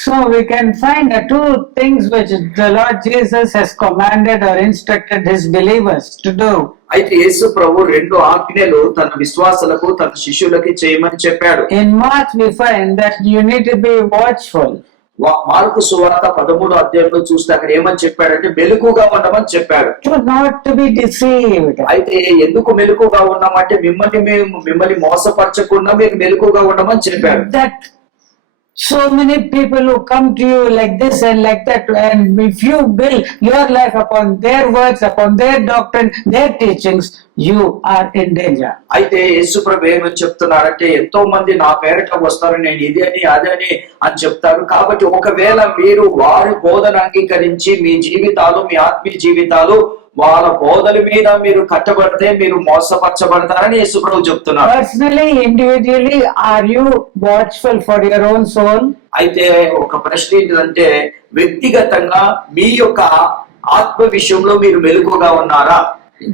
So we can find the two things which the Lord Jesus has commanded or instructed his believers to do. అయితే యేసు ప్రభు 2 ఆజ్ఞలు తన విశ్వాసులకు తన శిష్యులకి చేయమని చెప్పాడు. In Mark we find that you need to be watchful. Mark సువార్త 13వ అధ్యాయంలో చూస్తే అక్కడ ఏమని చెప్పాడంటే మెలకుగా ఉండమని చెప్పాడు. Not to be deceived. అయితే ఎందుకు మెలకుగా ఉన్నామంటే మిమ్మల్ని మోసపరచకుండా మీరు మెలకుగా ఉండమని చెప్పాడు. That so many people who come to you like this and like that, and if you build your life upon their words, upon their doctrine, their teachings, you are in danger. అయితే యేసు ప్రభు ఏమని చెప్తున్నారంటే ఎంతో మంది నా పేరిట వస్తారు, నేను ఇది అని అదని అని చెప్తారు. కాబట్టి ఒకవేళ మీరు వారి బోధన అంగీకరించి మీ జీవితాలు మీ ఆత్మీయ జీవితాలు వాళ్ళ బోధల మీద మీరు కట్టబడితే మీరు మోసపరచబడతారని యేసు ప్రభు చెప్తున్నారు. Personally, individually, are you watchful for your own soul? అయితే ఒక ప్రశ్న ఏంటంటే వ్యక్తిగతంగా మీ యొక్క ఆత్మ విషయంలో మీరు మెలకుగా ఉన్నారా?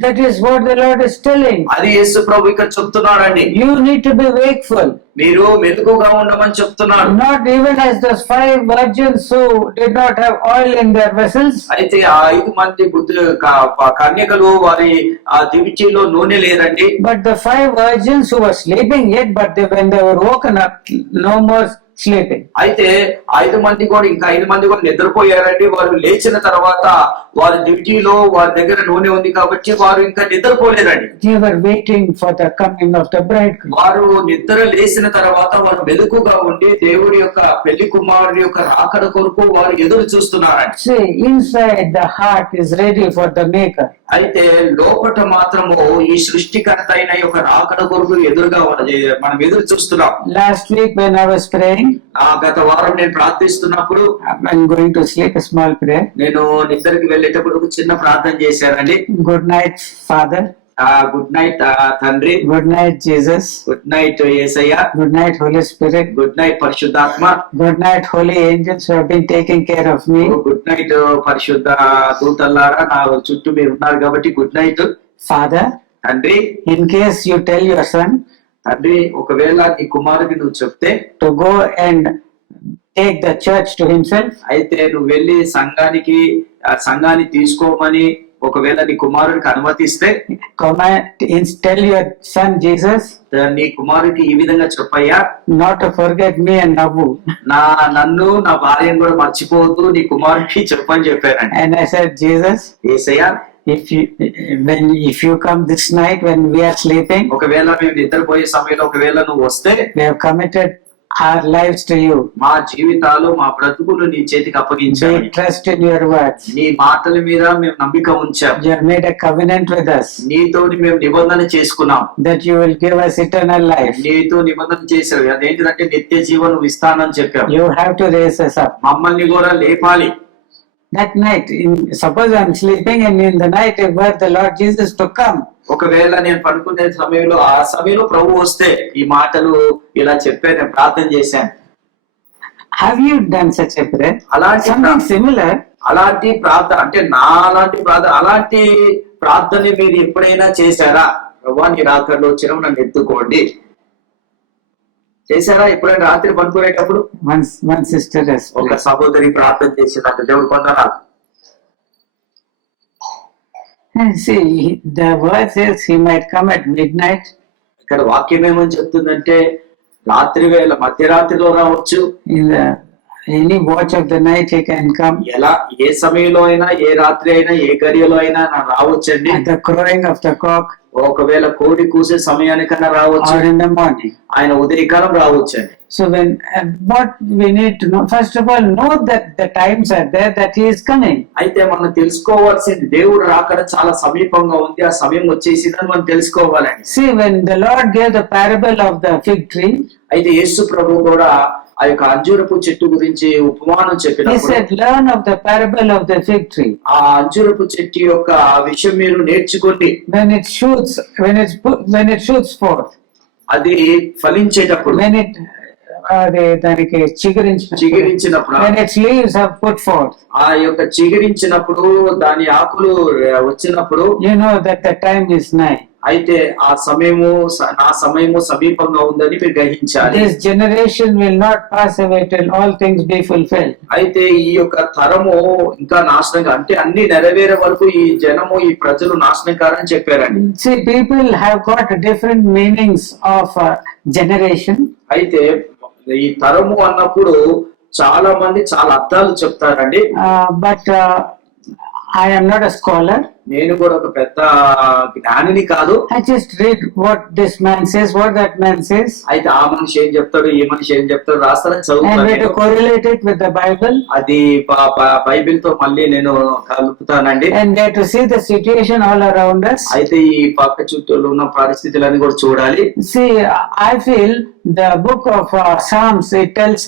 That is what the Lord is telling. అది యేసు ప్రభు ఇక్కడ చెప్తున్నాడండి. You need to be wakeful. మీరు మెలకుగా ఉండమని చెప్తున్నాడు. Not even as those 5 virgins who did not have oil in their vessels. అయితే ఆ 5 మంది కన్యకలు వారి దివిటీలో నూనె లేదండి. But the 5 virgins who were sleeping yet, but when they were woken up, no more sleeping. అయితే 5 మంది కూడా ఇంకా 5 మంది కూడా నిద్రపోయారండి. వారు లేచిన తర్వాత వారి దివిటీలో వారి దగ్గర నూనె ఉంది కాబట్టి వారు ఇంకా నిద్రపోలేదండి. They were waiting for the coming of the bridegroom. వారు నిద్ర లేచిన తర్వాత వారు మెలకుగా ఉండి దేవుడి యొక్క పెళ్లి కుమారుడి యొక్క రాకడ కొరకు వారు ఎదురు చూస్తున్నారండి. See, inside the heart is ready for the maker. అయితే లోపట మాత్రము ఈ సృష్టికర్త అయిన యొక్క రాకడ కొరకు ఎదురుగా మనం ఎదురు చూస్తున్నాం. Last week when I was praying, praying, గత వారం నేను ప్రార్థిస్తున్నప్పుడు I'm going to sleep, a small prayer. నేను నిద్రకి వెళ్ళేటప్పుడు ఒక చిన్న ప్రార్థన చేశానండి. Good night, Father. Good night తండ్రి, Good night, Jesus. Good night యేసయ్య, Good night, Holy Spirit. Good night పరిశుద్ధాత్మ, Good night, holy angels who have been taking care of me. Good night పరిశుద్ధ దూతల్లారా, నా చుట్టూ మీరు ఉన్నారు కాబట్టి గుడ్ నైట్. Father, తండ్రి, in case you tell your son తండ్రి ఒకవేళ నీ కుమారుడికి నువ్వు చెప్తే to go and take the church to himself, అయితే నువ్వు వెళ్ళి సంఘాన్ని తీసుకోమని ఒకవేళ నీ కుమారుడికి అనుమతిస్తే tell your son Jesus నీ కుమారుడికి ఈ విధంగా చెప్పయ్యా, not to forget me and Nabu. నన్ను నా భార్యను కూడా మర్చిపోవద్దు, నీ కుమారుడికి చెప్పని చెప్పానండి. And I said, Jesus, Yesayya, if you come this night when we are sleeping, ఒకవేళ మేము నిద్రపోయే సమయంలో ఒకవేళ నువ్వు వస్తే we have committed our lives to you. మా జీవితాలు మా బ్రతుకులు నీ చేతికి అప్పగించాము. We trust in your words. నీ మాటల మీద మేము నమ్మిక ఉంచాం. You have made a covenant with us నీతోని మేము నిబంధన చేసుకున్నాం. that you will give us eternal life. నీతో నిబంధన చేశావు, అదేంటిదంటే నిత్య జీవనం ఇస్తానని చెప్పావు. You have to raise us up. మమ్మల్ని కూడా లేపాలి. That night, suppose I am sleeping and in the night I were the Lord Jesus to come. ఒకవేళ నేను పడుకునే సమయంలో ఆ సమయంలో ప్రభు వస్తే ఈ మాటలు ఇలా చెప్పే నేను ప్రార్థన చేశాను. Have you done such a prayer? అలాంటి Something similar. అలాంటి ప్రార్థన అంటే అలాంటి ప్రార్థన మీరు ఎప్పుడైనా చేశారా? ప్రభు నీ రాత్రిలో వచ్చిన నన్ను ఎత్తుకోండి చేశారా? ఎప్పుడైనా రాత్రి పడుకునేటప్పుడు One sister has ఒక prayed. సహోదరి ప్రార్థన చేసిందంట, దేవుడు కొందరు. And see, the word says he might come at midnight. ఇక్కడ వాక్యం ఏమని చెప్తుందంటే రాత్రి వేళ మధ్యరాత్రిలో రావచ్చు, In any watch of the night he can come. ఎలా ఏ సమయంలో అయినా, ఏ రాత్రి అయినా, ఏ గడియలో అయినా రావచ్చండి. At the crowing of the cock ఒకవేళ కోడి కూసే సమయానికన్నా రావచ్చు, or in the morning. ఆయన ఉదయకాలం రావచ్చండి. So what we need to know, first of all, know that the times are there that he is coming. అయితే మనం తెలుసుకోవాల్సింది దేవుడు రాకడ చాలా సమీపంగా ఉంది, ఆ సమయం వచ్చేసిందని మనం తెలుసుకోవాలండి. See, when the Lord gave the parable of the fig tree, అయితే యేసు ప్రభు కూడా ఆ యొక్క అంజూరపు చెట్టు గురించి ఉపమానం he చెప్పినప్పుడు said, learn of the parable of the fig tree. ఆ అంజూరపు చెట్టు యొక్క విషయం మీరు నేర్చుకోండి. When it shoots forth, అది ఫలించేటప్పుడు, when it దానికి చిగురించినప్పుడు, when its leaves have put forth, ఆ యొక్క చిగురించినప్పుడు దాని ఆకులు వచ్చినప్పుడు, you know that the time is nigh. అయితే ఆ సమయము సమీపంగా ఉందని మీరు గ్రహించాలి. This generation will not pass away till all things be fulfilled. అయితే ఈ యొక్క తరము ఇంకా నాశనంగా, అంటే అన్ని నెరవేరే వరకు ఈ జనము, ఈ ప్రజలు నాశనకారని చెప్పారండి. See, people have got different meanings of generation. అయితే ఈ తరము అన్నప్పుడు చాలా మంది చాలా అర్థాలు చెప్తారండి. But I am not a scholar. నేను కూడా ఒక పెద్ద జ్ఞానిని కాదు. I just read what this man says, what that man says. అయితే ఆ మనిషి ఏం చెప్తాడు, ఈ మనిషి ఏం చెప్తాడు రాస్తారని And we to చదువుతాను. correlate it with the Bible. అది బైబిల్ తో మళ్ళీ నేను కలుపుతానండి. And we to see the situation all around us. అయితే ఈ పక్క చుట్టూ ఉన్న పరిస్థితులన్నీ కూడా చూడాలి. See, I feel the book of Psalms, it tells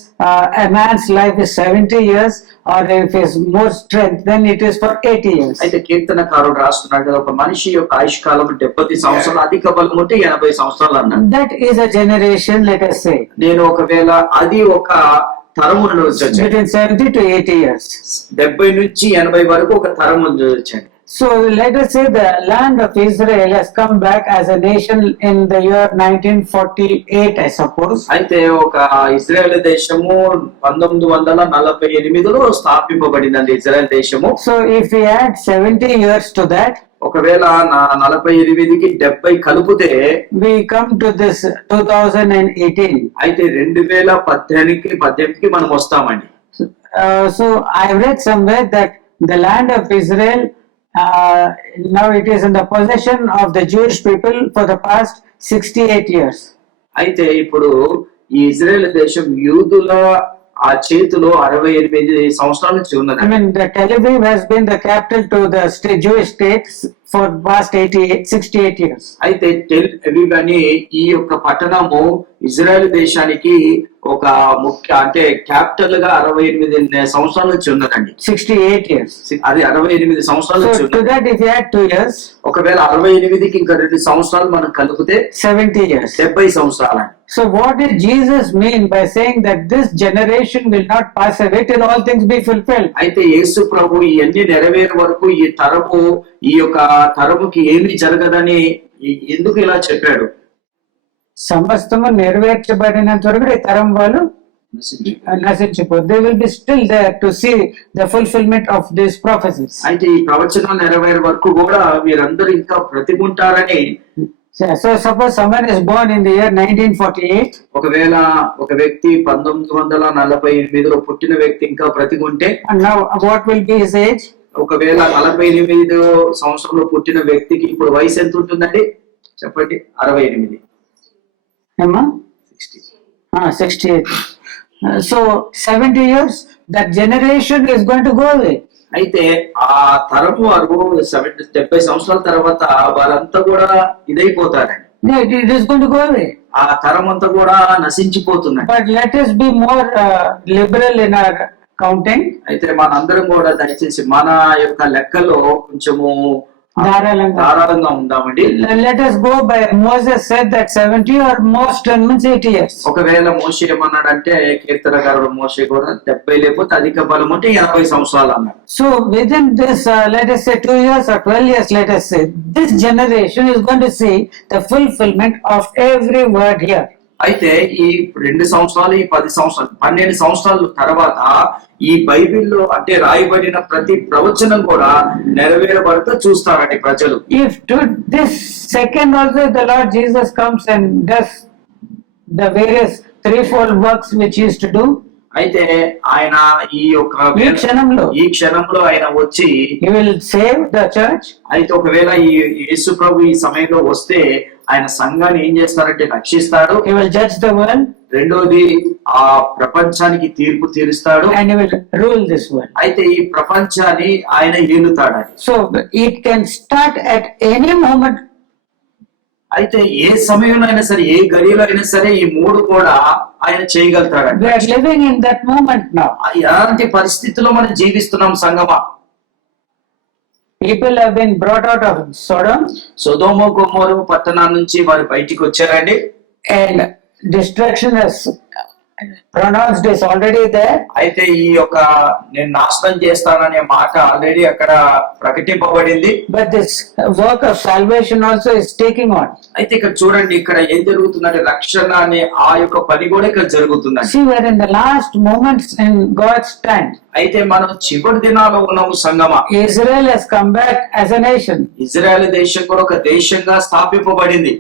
a man's life is 70 years, or if he has more strength, then it is for 80 years. అయితే కీర్తనకారుడు రాస్తున్నాడు కదా, ఒక మనిషి యొక్క ఆయుష్ కాలం 70 సంవత్సరాలు, అధిక బలం ఉంటే 80 సంవత్సరాలు అన్నాడు. That is a generation, let us say, నేను ఒకవేళ అది ఒక తరము వచ్చాను, between 70 to 80 years. 70 నుంచి 80 వరకు ఒక తరం వచ్చాను. So let us say the land of Israel has come back as a nation in the year 1948, I suppose. అయితే ఒక ఇజ్రాయెల్ దేశము 1948లో స్థాపింపబడిందండి ఇజ్రాయెల్ దేశము. So if we add 70 years to that, ఒకవేళ 48కి 70 కలిపితే we come to this 2018. అయితే 2018కి మనం వస్తామండి. So I read somewhere that the land of Israel, now it is in the possession of the Jewish people for the past 68 years. అయితే ఇప్పుడు ఈ Israel దేశం యూదుల ఆ చేతిలో 68 సంవత్సరాల నుంచి ఉన్నది. I mean, the Tel Aviv has been the capital to the Jewish states for past 68 years. అయితే టెల్ అవివ్ అని ఈ యొక్క పట్టణము ఇజ్రాయెల్ దేశానికి ఒక ముఖ్య అంటే క్యాపిటల్ గా 68 సంవత్సరాల నుంచి ఉన్నదండి. 68 years. అది 68 సంవత్సరాల నుంచి So to ఉన్నది. that if you add 2 years, ఒకవేళ 68కి ఇంకా 2 సంవత్సరాలు మనం కలిపితే 70 years. 70 సంవత్సరాలు. So what did Jesus mean by saying that this generation will not pass away till all things be fulfilled? అయితే యేసు ప్రభు ఇవన్నీ నెరవేరే వరకు ఈ తరము ఈ యొక్క తరముకి ఏమీ జరగదని ఎందుకు ఇలా చెప్పాడు? సమస్తము నెరవేర్చబడినంత వరకు ఈ తరం వాళ్ళు నశించిపోదు. They will be still there to see the fulfillment of these prophecies. అయితే ఈ ప్రవచనం నెరవేరే వరకు కూడా మీరందరూ ఇంకా బ్రతికుంటారని. So suppose someone is born in the year 1948. ఒకవేళ ఒక వ్యక్తి 1948లో పుట్టిన వ్యక్తి ఇంకా బ్రతికుంటే, And now what will be his age? ఒకవేళ 48 సంవత్సరంలో పుట్టిన వ్యక్తికి ఇప్పుడు వయసు ఎంత ఉంటుందండి చెప్పండి? 68. Emma? 68. So 70 years, that generation is going to go away. అయితే ఆ తరము వారు 70 సంవత్సరాల తర్వాత వారంతా కూడా ఇదైపోతారండి. It is going to go away. ఆ తరం అంతా కూడా నశించిపోతుందండి. But let us be more liberal in our counting. అయితే మనందరం కూడా దయచేసి మన యొక్క లెక్కలో కొంచెము ధారాళంగా ఉందామండి. Let us go by Moses said that 70 or most means 80 years. ఒకవేళ మోషే ఏమన్నాడంటే, కీర్తనకారుడు మోషే కూడా 70 లేకపోతే అధిక బలం ఉంటే 80 సంవత్సరాలు అన్నాడు. So within this let us say 2 years or 12 years, let us say this generation is going to see the fulfillment of every word here. అయితే ఈ 2 సంవత్సరాలు, ఈ 10 సంవత్సరాలు, 12 సంవత్సరాల తర్వాత ఈ బైబిల్లో అంటే రాయబడిన ప్రతి ప్రవచనం కూడా నెరవేరబడుతూ చూస్తారండి ప్రజలు. If to this second also the Lord Jesus comes and does the various threefold works which he is to do, అయితే ఆయన ఈ క్షణంలో ఆయన వచ్చి he will save the church. అయితే ఒకవేళ ఈ యేసు ప్రభు ఈ సమయంలో వస్తే ఆయన సంఘాన్ని ఏం చేస్తారంటే రక్షిస్తాడు. He will judge the world. రెండోది ఆ ప్రపంచానికి తీర్పు తీరుస్తాడు. And he will rule this world. అయితే ఈ ప్రపంచాన్ని ఆయన ఏలుతాడు. So it can start at any moment. అయితే ఏ సమయంలో అయినా సరే, ఏ గడియలో అయినా సరే ఈ మూడు కూడా ఆయన చేయగలుగుతాడు. We are living in that moment now. ఎలాంటి పరిస్థితుల్లో మనం జీవిస్తున్నాం సంగమా? People have been brought out of Sodom. సొదొమ గొమొర పట్టణాల నుంచి వారు బయటికి వచ్చారండి. And destruction is pronounced, is already there. అయితే ఈ యొక్క నేను నాశనం చేస్తాననే మాట ఆల్రెడీ అక్కడ ప్రకటింపబడింది. But this work of salvation also is taking on. అయితే ఇక్కడ చూడండి, ఇక్కడ ఏం జరుగుతుందంటే రక్షణ అనే ఆ యొక్క పని కూడా ఇక్కడ జరుగుతుందండి. See, we are in the last moments in God's time. అయితే మనం చివరి దినాల్లో ఉన్నాము సంగమా. Israel has come back as a nation. Israel దేశం కూడా ఒక దేశంగా స్థాపింపబడింది.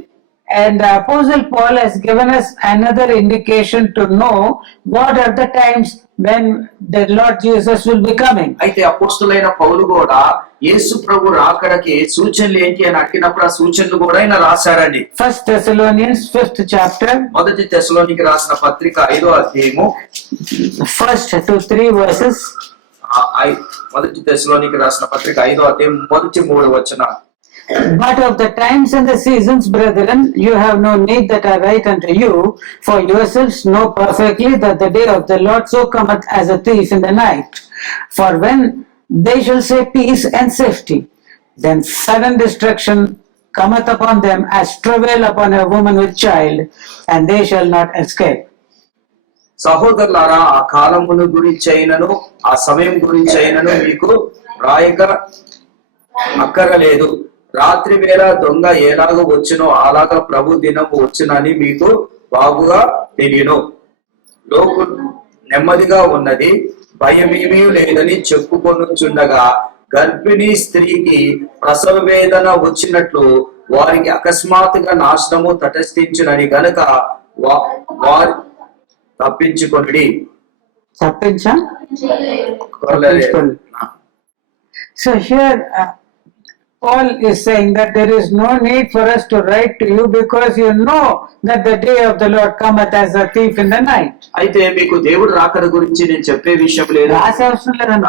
And the Apostle Paul has given us another indication to know what are the times when the Lord Jesus will be coming. అయితే అపోస్తలుడైన పౌలు కూడా యేసు ప్రభు రాకడకి సూచనలు ఏంటి అని అడిగినప్పుడు ఆ సూచనలు కూడా ఆయన రాశారండి. 1 Thessalonians 5th chapter. మొదటి తెస్సలోనికి రాసిన పత్రిక 5వ అధ్యాయము First to 3 verses. మొదటి తెస్సలోనికి రాసిన పత్రిక 5వ అధ్యాయం మొదటి 3 వచనాలు. But of the times and the seasons, brethren, you have no need that I write unto you, for yourselves know perfectly that the day of the Lord so cometh as a thief in the night. For when they shall say peace and safety, then sudden destruction cometh upon them as travail upon a woman with child, and they shall not escape. సహోదరులారా, ఆ కాలమును గురించి అయినను ఆ సమయం గురించి అయినను మీకు రాయక అక్కరలేదు. రాత్రి వేళ దొంగ ఎలాగ వచ్చునో అలాగా ప్రభు దినము వచ్చునని మీకు బాగుగా తెలియను. లోకు నెమ్మదిగా ఉన్నది, భయమేమీ లేదని చెప్పుకొనుచుండగా గర్భిణీ స్త్రీకి ప్రసవ వేదన వచ్చినట్లు వారికి అకస్మాత్తుగా నాశనము తటస్థించునని గనుక వారు తప్పించుకొనుడి. So here Paul is saying that there is no need for us to write to you because you know that the day of the Lord cometh as a thief in the night. అయితే మీకు దేవుడు రాకడ గురించి నేను చెప్పే విషయం లేదు,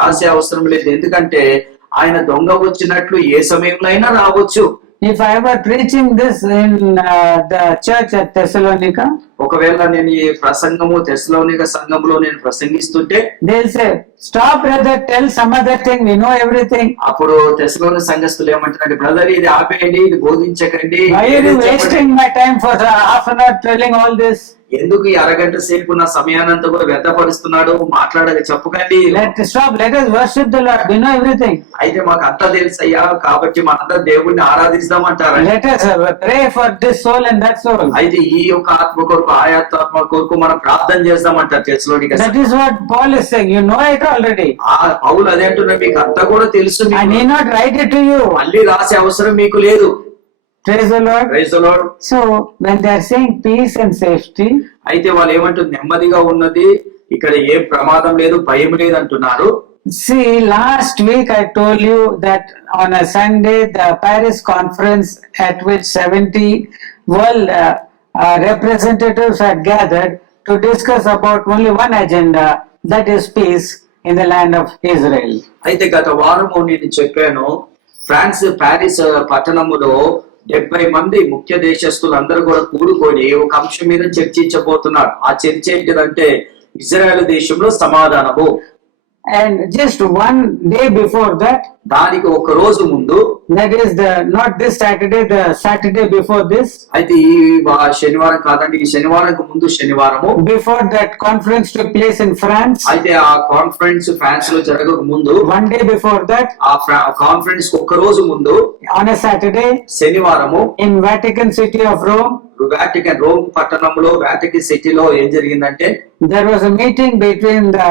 రాసే అవసరం లేదు. ఎందుకంటే ఆయన దొంగ వచ్చినట్లు ఏ సమయంలో అయినా రావచ్చు. if I were preaching this in the church at Thessalonica, ఒకవేళ నేను ఈ ప్రసంగము తెస్సలోనిక సంఘంలో నేను ప్రసంగిస్తుంటే they'll say, stop brother, tell some other thing, we know everything. అప్పుడు తెస్సలోని సంఘస్థులు ఏమంటారంటే, బ్రదర్ ఇది ఆపేయండి, ఇది బోధించకండి, Why are you wasting my time for half an hour telling all this? ఎందుకు ఈ అరగంట సేపు నా సమయానంతా కూడా వ్యర్థపరుస్తున్నాడు, మాట్లాడక చెప్పకండి. Let us worship the Lord, we know everything. అయితే మాకు అంతా తెలుసయ్యా, కాబట్టి మనంతా దేవుడిని ఆరాధిస్తామంటారు. Let us pray for this soul and that soul. అయితే ఈ యొక్క ఆత్మ కొరకు ఆ ఆత్మ కొరకు మనం ప్రార్థన చేస్తామంటారు తెస్సలోనిక. That is what Paul is saying, you know it already. పౌలు అదే అంటున్నా, మీకు అంతా కూడా తెలుసు, I need not write it to you. మళ్ళీ రాసే అవసరం మీకు లేదు. Praise the Lord. Praise the Lord. So when they are saying peace and safety, అయితే వాళ్ళు ఏమంటారు, నెమ్మదిగా ఉన్నది, ఇక్కడ ఏం ప్రమాదం లేదు, భయం లేదు అంటున్నారు. see, last week I told you that on a Sunday the Paris conference at which 70 world representatives had gathered to discuss about only one agenda, that is peace in the land of Israel. అయితే గత వారము నేను చెప్పాను, Paris పట్టణములో 70 మంది ముఖ్య దేశస్తులు అందరూ కూడా కూడుకొని ఒక అంశం మీద చర్చించబోతున్నారు. ఆ చర్చ ఏంటిదంటే ఇజ్రాయెల్ దేశంలో సమాధానము. And just one day before that, దానికి ఒక రోజు ముందు, that is not this Saturday, the Saturday before this, అయితే ఈ శనివారం కాదండి, ఈ శనివారం ముందు శనివారము, before that conference took place in France, అయితే ఆ కాన్ఫరెన్స్ ఫ్రాన్స్ లో జరగక ముందు, one day before that, ఆ కాన్ఫరెన్స్ ఒక రోజు ముందు, on a Saturday, శనివారము, in Vatican City of Rome, Rome పట్టణంలో వాటికన్ సిటీలో ఏం జరిగిందంటే, there was a meeting between the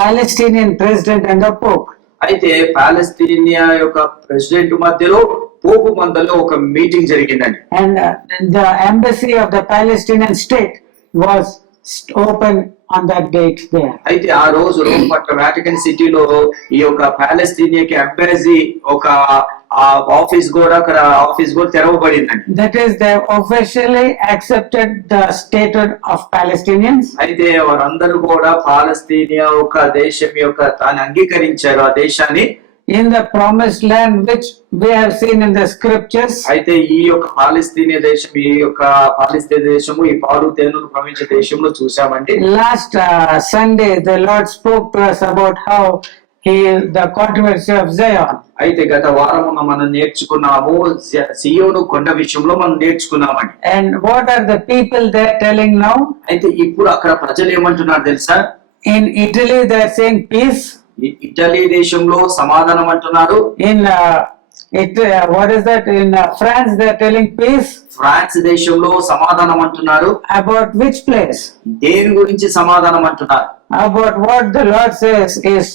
Palestinian president and the Pope. అయితే పాలస్తీనియా యొక్క ప్రెసిడెంట్ మధ్యలో పోపు మధ్యలో ఒక మీటింగ్ జరిగిందండి. And the embassy of the Palestinian state was open on that date there. అయితే ఆ రోజు రోమ్ పట్టణ వాటికన్ సిటీలో ఈ యొక్క పాలస్తీనియాకి ఎంబసీ ఒక ఆఫీస్ కూడా తెరవబడిందండి. That is, they officially accepted the statehood of Palestinians. అయితే వారందరూ కూడా పాలస్తీనియా ఒక దేశం యొక్క తాను అంగీకరించారు, ఆ దేశాన్ని, in the promised land which we have seen in the scriptures. అయితే ఈ యొక్క పాలస్తీనియా దేశం, ఈ యొక్క పాలస్తీనియా దేశము ఈ పాలు తేనెలు ప్రవహించే దేశంలో చూసామండి. Last Sunday the Lord spoke to us about how he is the controversy of Zion. అయితే గత వారం మనం నేర్చుకున్నాము, సియోను కొండ విషయంలో మనం నేర్చుకున్నామండి. And what are the people there telling now? అయితే ఇప్పుడు అక్కడ ప్రజలు ఏమంటున్నారు తెలుసా? In Italy they are saying peace. Italy దేశంలో సమాధానం అంటున్నారు. In what is that? In France they are telling peace. France దేశంలో సమాధానం అంటున్నారు. About which place? దేని గురించి సమాధానం అంటున్నారు? About what the Lord says is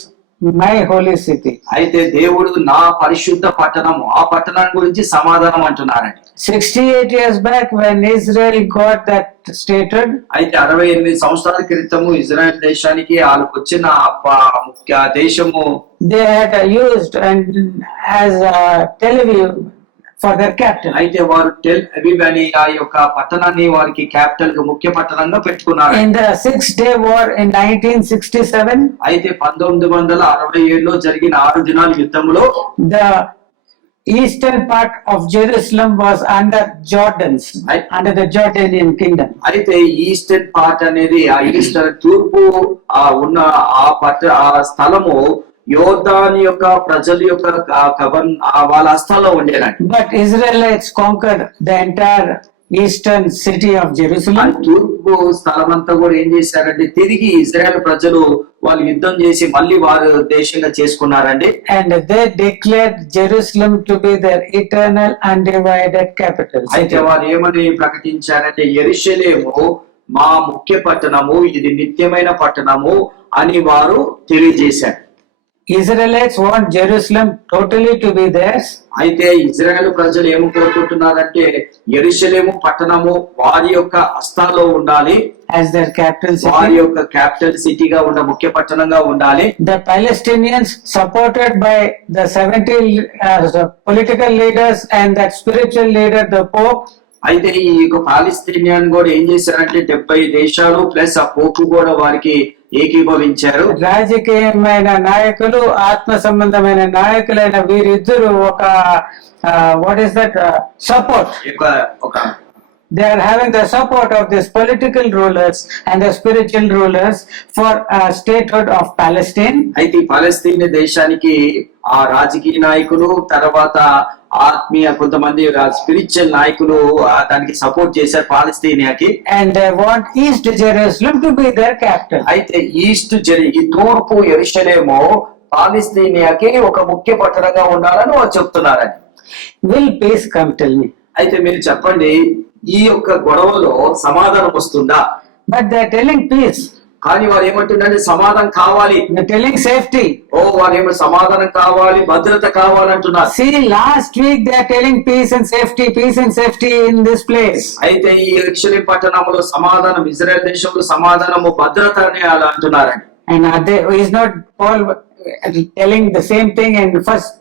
my holy city. అయితే దేవుడు నా పరిశుద్ధ పట్టణము, ఆ పట్టణం గురించి సమాధానం అంటున్నారండి. 68 years back when Israel got that statehood, అయితే 68 సంవత్సరాల క్రితము ఇజ్రాయెల్ దేశానికి వాళ్ళకు వచ్చిన ముఖ్య దేశము, they had used and as Tel Aviv for their capital. అయితే వారు టెల్ అవివ్ అని ఆ యొక్క పట్టణాన్ని వారికి క్యాపిటల్ గా ముఖ్య పట్టణంగా పెట్టుకున్నారు. In the 6-day war in 1967, అయితే 1967లో జరిగిన 6 దినాల యుద్ధంలో the eastern part of Jerusalem was under under the Jordanian kingdom. అయితే ఈస్టర్న్ పార్ట్ అనేది, ఆ ఈస్టర్న్ తూర్పు ఉన్న ఆ స్థలము యోర్దాను యొక్క ప్రజల యొక్క వాళ్ళ హస్తాల్లో ఉండేదండి. But Israelites conquered the entire eastern city of Jerusalem. తూర్పు స్థలం అంతా కూడా ఏం చేశారంటే, తిరిగి ఇజ్రాయెల్ ప్రజలు వాళ్ళు యుద్ధం చేసి మళ్ళీ వారు దేశంగా చేసుకున్నారండి. And they declared Jerusalem to be their eternal undivided capital. అయితే వారు ఏమని ప్రకటించారంటే, యెరూషలేము మా ముఖ్య పట్టణము, ఇది నిత్యమైన పట్టణము అని వారు తెలియజేశారు. Israelites want Jerusalem totally to be theirs. అయితే ఇజ్రాయెల్ ప్రజలు ఏమి కోరుకుంటున్నారంటే, యెరూషలేము పట్టణము వారి యొక్క హస్తాల్లో ఉండాలి, as their capital city. వారి యొక్క క్యాపిటల్ సిటీగా ఉన్న ముఖ్య పట్టణంగా ఉండాలి. The Palestinians, supported by the 70 political leaders and that spiritual leader, the Pope, అయితే ఈ యొక్క పాలస్తీనియన్ కూడా ఏం చేశారంటే 70 దేశాలు ప్లస్ ఆ పోపు కూడా వారికి ఏకీభవించారు. రాజకీయమైన నాయకులు, ఆత్మ సంబంధమైన నాయకులైన వీరిద్దరు ఒక వాట్ ఈస్ దట్ సపోర్ట్. ఒక They are having the support of these political rulers and the spiritual rulers for statehood of Palestine. అయితే పాలస్తీన్ దేశానికి ఆ రాజకీయ నాయకులు, తర్వాత ఆత్మీయ కొంతమంది స్పిరిచువల్ నాయకులు దానికి సపోర్ట్ చేశారు పాలస్తీనియాకి. And they want East Jerusalem to be their capital. అయితే ఈ తూర్పు యెరూషలేము పాలస్తీనియాకి ఒక ముఖ్య పట్టణంగా ఉండాలని వారు చెప్తున్నారని. Will peace come? Tell me. అయితే మీరు చెప్పండి, ఈ యొక్క గొడవలో సమాధానం వస్తుందా? But they are telling peace. కానీ వారు ఏమంటున్నారంటే సమాధానం కావాలి. They are telling safety. వారు ఏమో సమాధానం కావాలి, భద్రత కావాలంటున్నారు. See, last week they are telling peace and safety in this place. అయితే ఈ యెరూషలేము పట్టణంలో సమాధానం, ఇజ్రాయెల్ దేశంలో సమాధానము, భద్రత అని అలా అంటున్నారండి. And is not Paul telling the same thing in First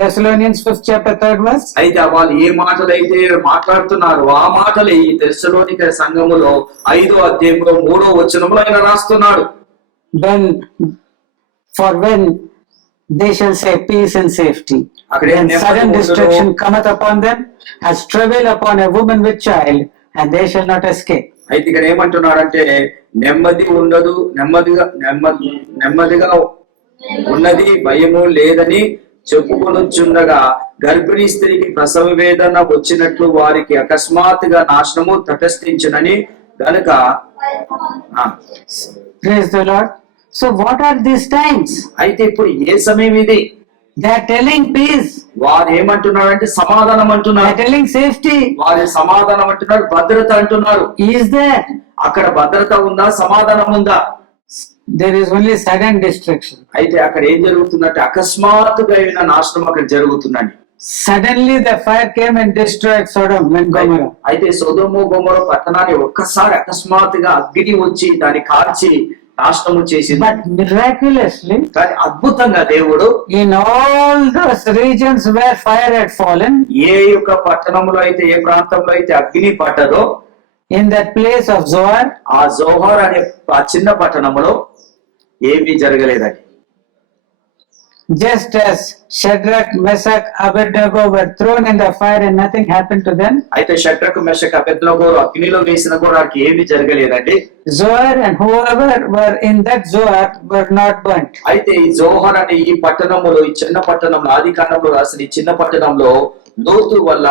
Thessalonians 5th chapter 3rd verse? అయితే వాళ్ళు ఏ మాటలు అయితే మాట్లాడుతున్నారు ఆ మాటలు ఈ తెస్సలోనిక సంఘములో 5వ అధ్యాయంలో 3వ వచనంలో ఆయన రాస్తున్నాడు. When they shall say peace and safety, then sudden destruction cometh upon them as travail upon a woman with child, and they shall not escape. అయితే ఇక్కడ ఏమంటున్నారంటే నెమ్మది ఉండదు, నెమ్మదిగా ఉన్నది, భయము లేదని చెప్పుకొనుచుండగా గర్భిణీ స్త్రీకి ప్రసవ వేదన వచ్చినట్లు వారికి అకస్మాత్తుగా నాశనము తటస్థించునని గనుక. Praise the Lord. So what are these times? అయితే ఇప్పుడు ఏ సమయం ఇది? They are telling peace. వారు ఏమంటున్నారంటే సమాధానం They అంటున్నారు. are telling safety. వారు సమాధానం అంటున్నారు, భద్రత అంటున్నారు. Is there? అక్కడ భద్రత ఉందా, సమాధానం ఉందా? There is only sudden destruction. అయితే అక్కడ ఏం జరుగుతుందంటే అకస్మాత్తుగా అయిన నాశనం అక్కడ జరుగుతుందండి. Suddenly the fire came and destroyed Sodom and Gomorrah. అయితే సొదొమ గొమొర పట్టణాన్ని ఒక్కసారి అకస్మాత్తుగా అగ్ని వచ్చి దాన్ని కాల్చి నాశనము చేసింది. But miraculously, కానీ అద్భుతంగా దేవుడు in all those regions where fire had fallen, ఏ యొక్క పట్టణంలో అయితే, ఏ ప్రాంతంలో అయితే అగ్ని పడ్డదో, in that place of Zoar, ఆ జోహర్ అనే ఆ చిన్న పట్టణంలో ఏమీ జరగలేదండి. just as Shadrach, Meshach, Abednego were thrown in the fire and nothing happened to them, అయితే షడ్రకు మెషక్ అబేద్నెగో అగ్నిలో వేసిన కూడా వారికి ఏమీ జరగలేదండి. Zoar and whoever were in that Zoar were not burnt. అయితే ఈ జోహర్ అనే ఈ పట్టణంలో, ఈ చిన్న పట్టణంలో, ఆది కాండంలో రాసిన ఈ చిన్న పట్టణంలో లోతు వల్ల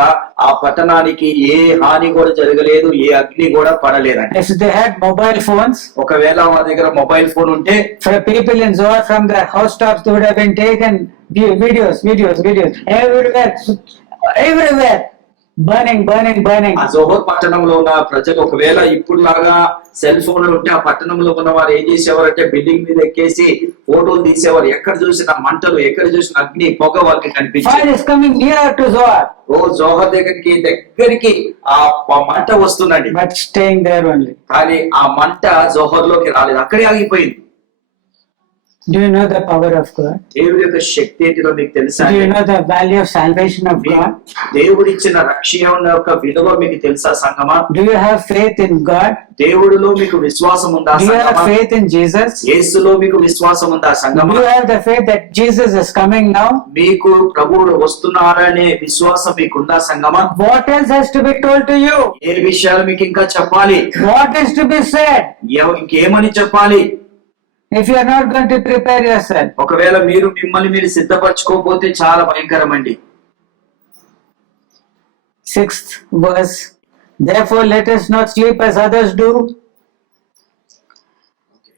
ఆ పట్టణానికి ఏ హాని కూడా జరగలేదు, ఏ అగ్ని కూడా పడలేదండి. If they had mobile phones, ఒకవేళ వారి దగ్గర మొబైల్ ఫోన్ ఉంటే for people in Zoar from their housetops, they would have been taken videos everywhere, burning. ఆ జోహర్ పట్టణంలో ఉన్న ప్రజలు ఒకవేళ ఇప్పుడు లాగా సెల్ ఫోన్లు ఉంటే ఆ పట్టణంలో ఉన్న వారు ఏం చేసేవారంటే బిల్డింగ్ మీద ఎక్కేసి ఫోటోలు తీసేవారు. ఎక్కడ చూసిన మంటలు, ఎక్కడ చూసిన అగ్ని, పొగ వాళ్ళకి కనిపించింది. Fire is coming nearer to Zoar. జోహర్ దగ్గరికి ఆ మంట వస్తుందండి. But staying there only. కానీ ఆ మంట జోహర్ లోకి రాలేదు, అక్కడే ఆగిపోయింది. Do you know the power of God? దేవుడి యొక్క శక్తి ఏంటిదో మీకు తెలుసా? Do you know the value of salvation of God? దేవుడిచ్చిన రక్షణ యొక్క విలువ మీకు తెలుసా సంగమా? Do you have faith in God? దేవుడిలో మీకు విశ్వాసం ఉందా Do you have సంగమా? faith in Jesus? యేసులో మీకు విశ్వాసం ఉందా Do సంగమా? you have the faith that Jesus is coming now? మీకు ప్రభువుడు వస్తున్నారనే విశ్వాసం మీకుందా సంగమా? What else has to be told to you? ఏ విషయాలు మీకు ఇంకా చెప్పాలి? What is to be said? ఇంకేమని చెప్పాలి? If you are not going to prepare yourself. ఒకవేళ మిమ్మల్ని మీరు సిద్ధపరచుకోకపోతే చాలా భయంకరమండి. 6th verse. Therefore let us not sleep as others do,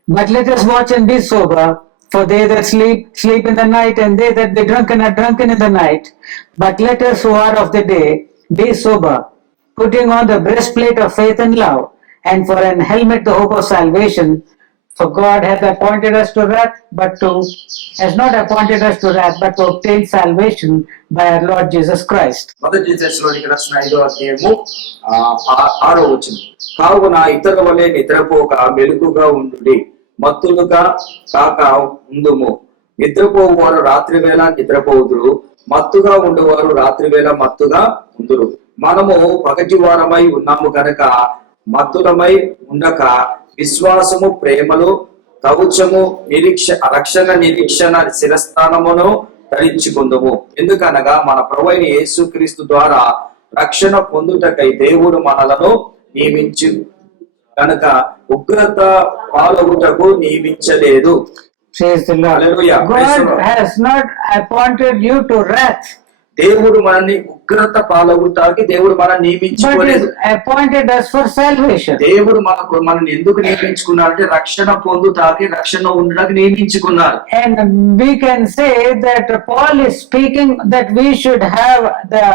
but let us watch and be sober. For they that sleep in the night, and they that be drunken are drunken in the night. But let us who are of the day be sober, putting on the breastplate of faith and love, and for an helmet the hope of salvation. For God hath appointed us to wrath, has not appointed us to wrath, but to obtain salvation by our Lord Jesus Christ. మొదటి దశలోనికి రాసిన 5వ అధ్యాయము 6వ వచనం. కావున ఇతర వలె నిద్రపోక మెలకుగా ఉండుడి, మత్తులుగా కాక ఉందుము. నిద్రపోవువారు రాత్రి వేళ నిద్రపోవుదురు, మత్తుగా ఉండువారు రాత్రి వేళ మత్తుగా ఉందురు. మనము పగటి వారమై ఉన్నాము కనుక మత్తులమై ఉండక విశ్వాసము, ప్రేమలు, కవచము రక్షణ నిరీక్షణ శిరస్థానమును ధరించుకుందుము. ఎందుకనగా మన ప్రభువైన యేసుక్రీస్తు ద్వారా రక్షణ పొందుటకై దేవుడు మనలను నియమించు కనుక ఉగ్రత పాలగుటకు నియమించలేదు. Praise the Lord. Hallelujah. Praise the God Lord. has not appointed you to wrath, దేవుడు మనల్ని ఉగ్రత పాలగుటానికి దేవుడు మనం but నియమించుకోలేదు. He appointed us for salvation. దేవుడు మనల్ని ఎందుకు నియమించుకున్నారంటే రక్షణ పొందుటానికి, రక్షణ ఉండడానికి నియమించుకున్నారు. And we can say that Paul is speaking that we should have the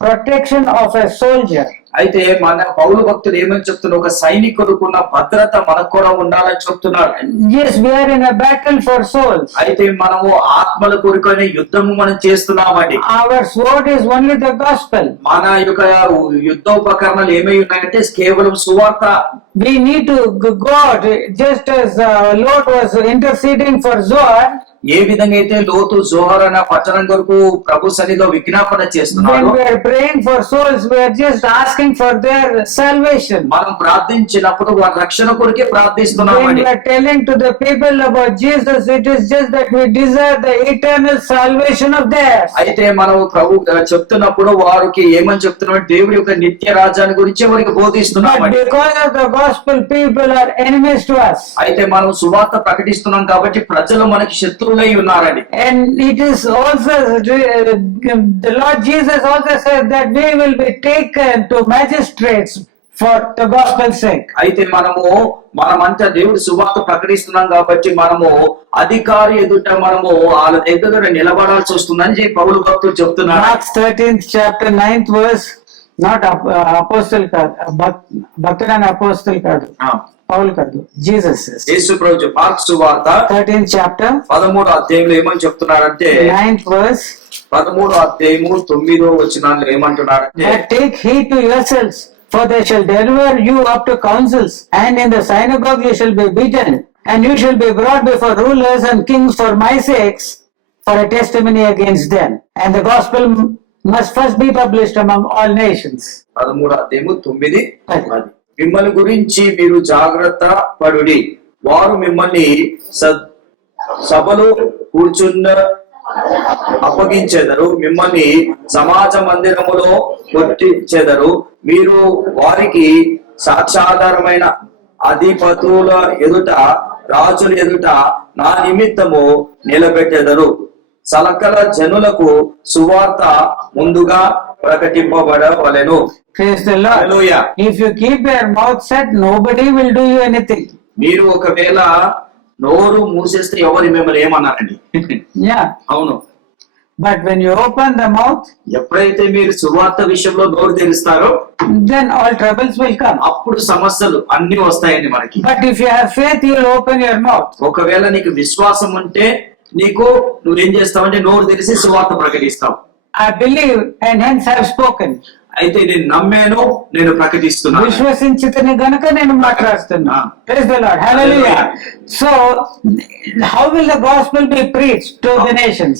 protection of a soldier. అయితే మన పౌలు భక్తుడు ఏమని చెప్తున్నారు, ఒక సైనికుడుకున్న భద్రత మనకు కూడా ఉండాలని చెప్తున్నాడు. Yes, we are in a battle for souls. అయితే మనము ఆత్మల కొరకనే యుద్ధము మనం చేస్తున్నామండి. Our sword is only the gospel. మన యొక్క యుద్ధోపకరణాలు ఏమై ఉన్నాయంటే కేవలం సువార్త. We need to God, just as Lot was interceding for Zoar. ఏ విధంగా అయితే లోతు జోహర్ అనే పట్టణం కొరకు ప్రభు సన్నిధిలో విజ్ఞాపన చేస్తున్నాడు, When we are praying for souls, we are just asking for their salvation. మనం ప్రార్థించినప్పుడు వారి రక్షణ కొరకే When ప్రార్థిస్తున్నామండి. we are telling to the people about Jesus, it is just that we desire the eternal salvation of theirs. అయితే మనం ప్రభు చెప్తున్నప్పుడు వారికి ఏమని చెప్తున్నాం, దేవుడి యొక్క నిత్య రాజ్యాన్ని గురించి వారికి But బోధిస్తున్నామండి. because of the gospel, people are enemies to us. అయితే మనం సువార్త ప్రకటిస్తున్నాం కాబట్టి ప్రజలు మనకి శత్రువులై ఉన్నారండి. And it is also, the Lord Jesus also said that we will be taken to magistrates for the gospel's sake. అయితే మనమంతా దేవుడి సువార్త ప్రకటిస్తున్నాం కాబట్టి మనము అధికారి ఎదుట మనము వాళ్ళ దగ్గర నిలబడాల్సి వస్తుందని చెప్పి పౌలు భక్తుడు చెప్తున్నాడు. Acts 13th chapter 9th verse, not apostle కాదు, భక్తుడైన అపోస్తల్ కాదు, పౌలు కాదు, జీసస్ says. యేసు ప్రభు మార్కు సువార్త 13th chapter 13వ అధ్యాయంలో ఏమని చెప్తున్నారంటే 9th verse, 13వ అధ్యాయము 9వ వచనంలో ఏమంటున్నారంటే, but take heed to yourselves, for they shall deliver you up to councils, and in the synagogue you shall be beaten, and you shall be brought before rulers and kings for my sakes, for a testimony against them. And the gospel must first be published among all nations. 13వ అధ్యాయము 9, 10. మిమ్మల్ని గురించి మీరు జాగ్రత్త పడుడి, వారు మిమ్మల్ని సభలో కూర్చున్న అప్పగించెదరు, మిమ్మల్ని సమాజ మందిరములో కొట్టించెదరు, మీరు వారికి సాక్షాధారమైన అధిపతుల ఎదుట, రాజుల ఎదుట నా నిమిత్తము నిలబెట్టెదరు. సకల జనులకు సువార్త ముందుగా ప్రకటింపబడవలెను. Praise the Lord. Hallelujah. If you keep your mouth shut, nobody will do you anything. మీరు ఒకవేళ నోరు మూసేస్తే ఎవరు మిమ్మల్ని ఏమన్నారండి? Yeah. అవును. But when you open the mouth, ఎప్పుడైతే మీరు సువార్త విషయంలో నోరు తెరుస్తారో then all troubles will come. అప్పుడు సమస్యలు అన్ని వస్తాయండి మనకి. But if you have faith, you will open your mouth. ఒకవేళ నీకు విశ్వాసం ఉంటే నువ్వేం చేస్తావంటే నోరు తెరిచి సువార్త ప్రకటిస్తావు. I believe and hence I have spoken. అయితే నేను నమ్మాను, నేను ప్రకటిస్తున్నాను. విశ్వసించితని గనుక నేను మాట్లాడుతున్నా. Praise the Lord. Hallelujah. So how will the gospel be preached to the nations?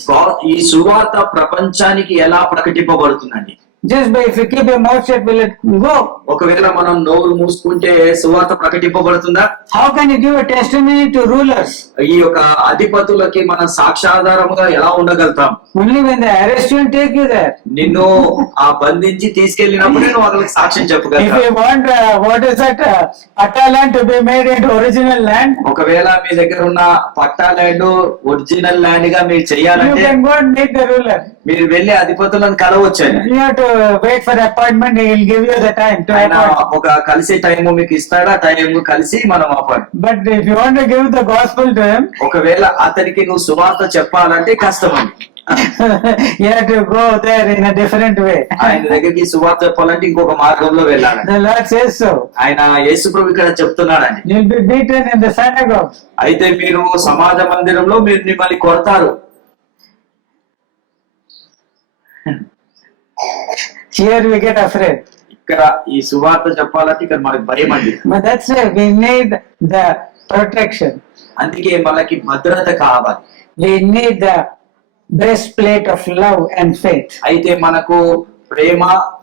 ఈ సువార్త ప్రపంచానికి ఎలా ప్రకటింపబడుతుందండి? Just by if you keep your mouth shut, will it go? ఒకవేళ మనం నోరు మూసుకుంటే సువార్త ప్రకటింపబడుతుందా? How can you give a testimony to rulers? ఈ యొక్క అధిపతులకి మనం సాక్ష్యాధారముగా ఎలా ఉండగలుగుతాం? Only when they arrest you and take you there. నిన్ను బంధించి తీసుకెళ్ళినప్పుడే నువ్వు వాళ్ళకి సాక్ష్యం If చెప్పగలుగుతావు. you want, what is that, Atta land to be made into original land, ఒకవేళ మీ దగ్గర ఉన్న పట్టా ల్యాండ్ ఒరిజినల్ ల్యాండ్ గా మీరు you చెయ్యాలంటే can go and meet the ruler. మీరు వెళ్ళి అధిపతులను కలవచ్చండి. You have to wait for appointment. He will give you the time to ఆయన appoint. ఒక కలిసే టైం మీకు ఇస్తాడు, ఆ టైం కలిసి మనం appoint. But if you want to give the gospel to him, ఒకవేళ అతనికి నువ్వు సువార్త చెప్పాలంటే కష్టమండి. you have to go there in a different way. ఆయన దగ్గరికి సువార్త చెప్పాలంటే ఇంకొక మార్గంలో వెళ్ళాలి. The Lord says so. ఆయన యేసుప్రభు ఇక్కడ చెప్తున్నాడండి. You will be beaten in the synagogue. అయితే మీరు సమాజ మందిరంలో మీరు మిమ్మల్ని కొడతారు. Here we get afraid. ఇక్కడ ఈ సువార్త చెప్పాలంటే ఇక్కడ మనకి భయం అండి. But that's why we need the protection. అందుకే మనకి భద్రత కావాలి. We need the breastplate of love and faith. అయితే మనకు ప్రేమ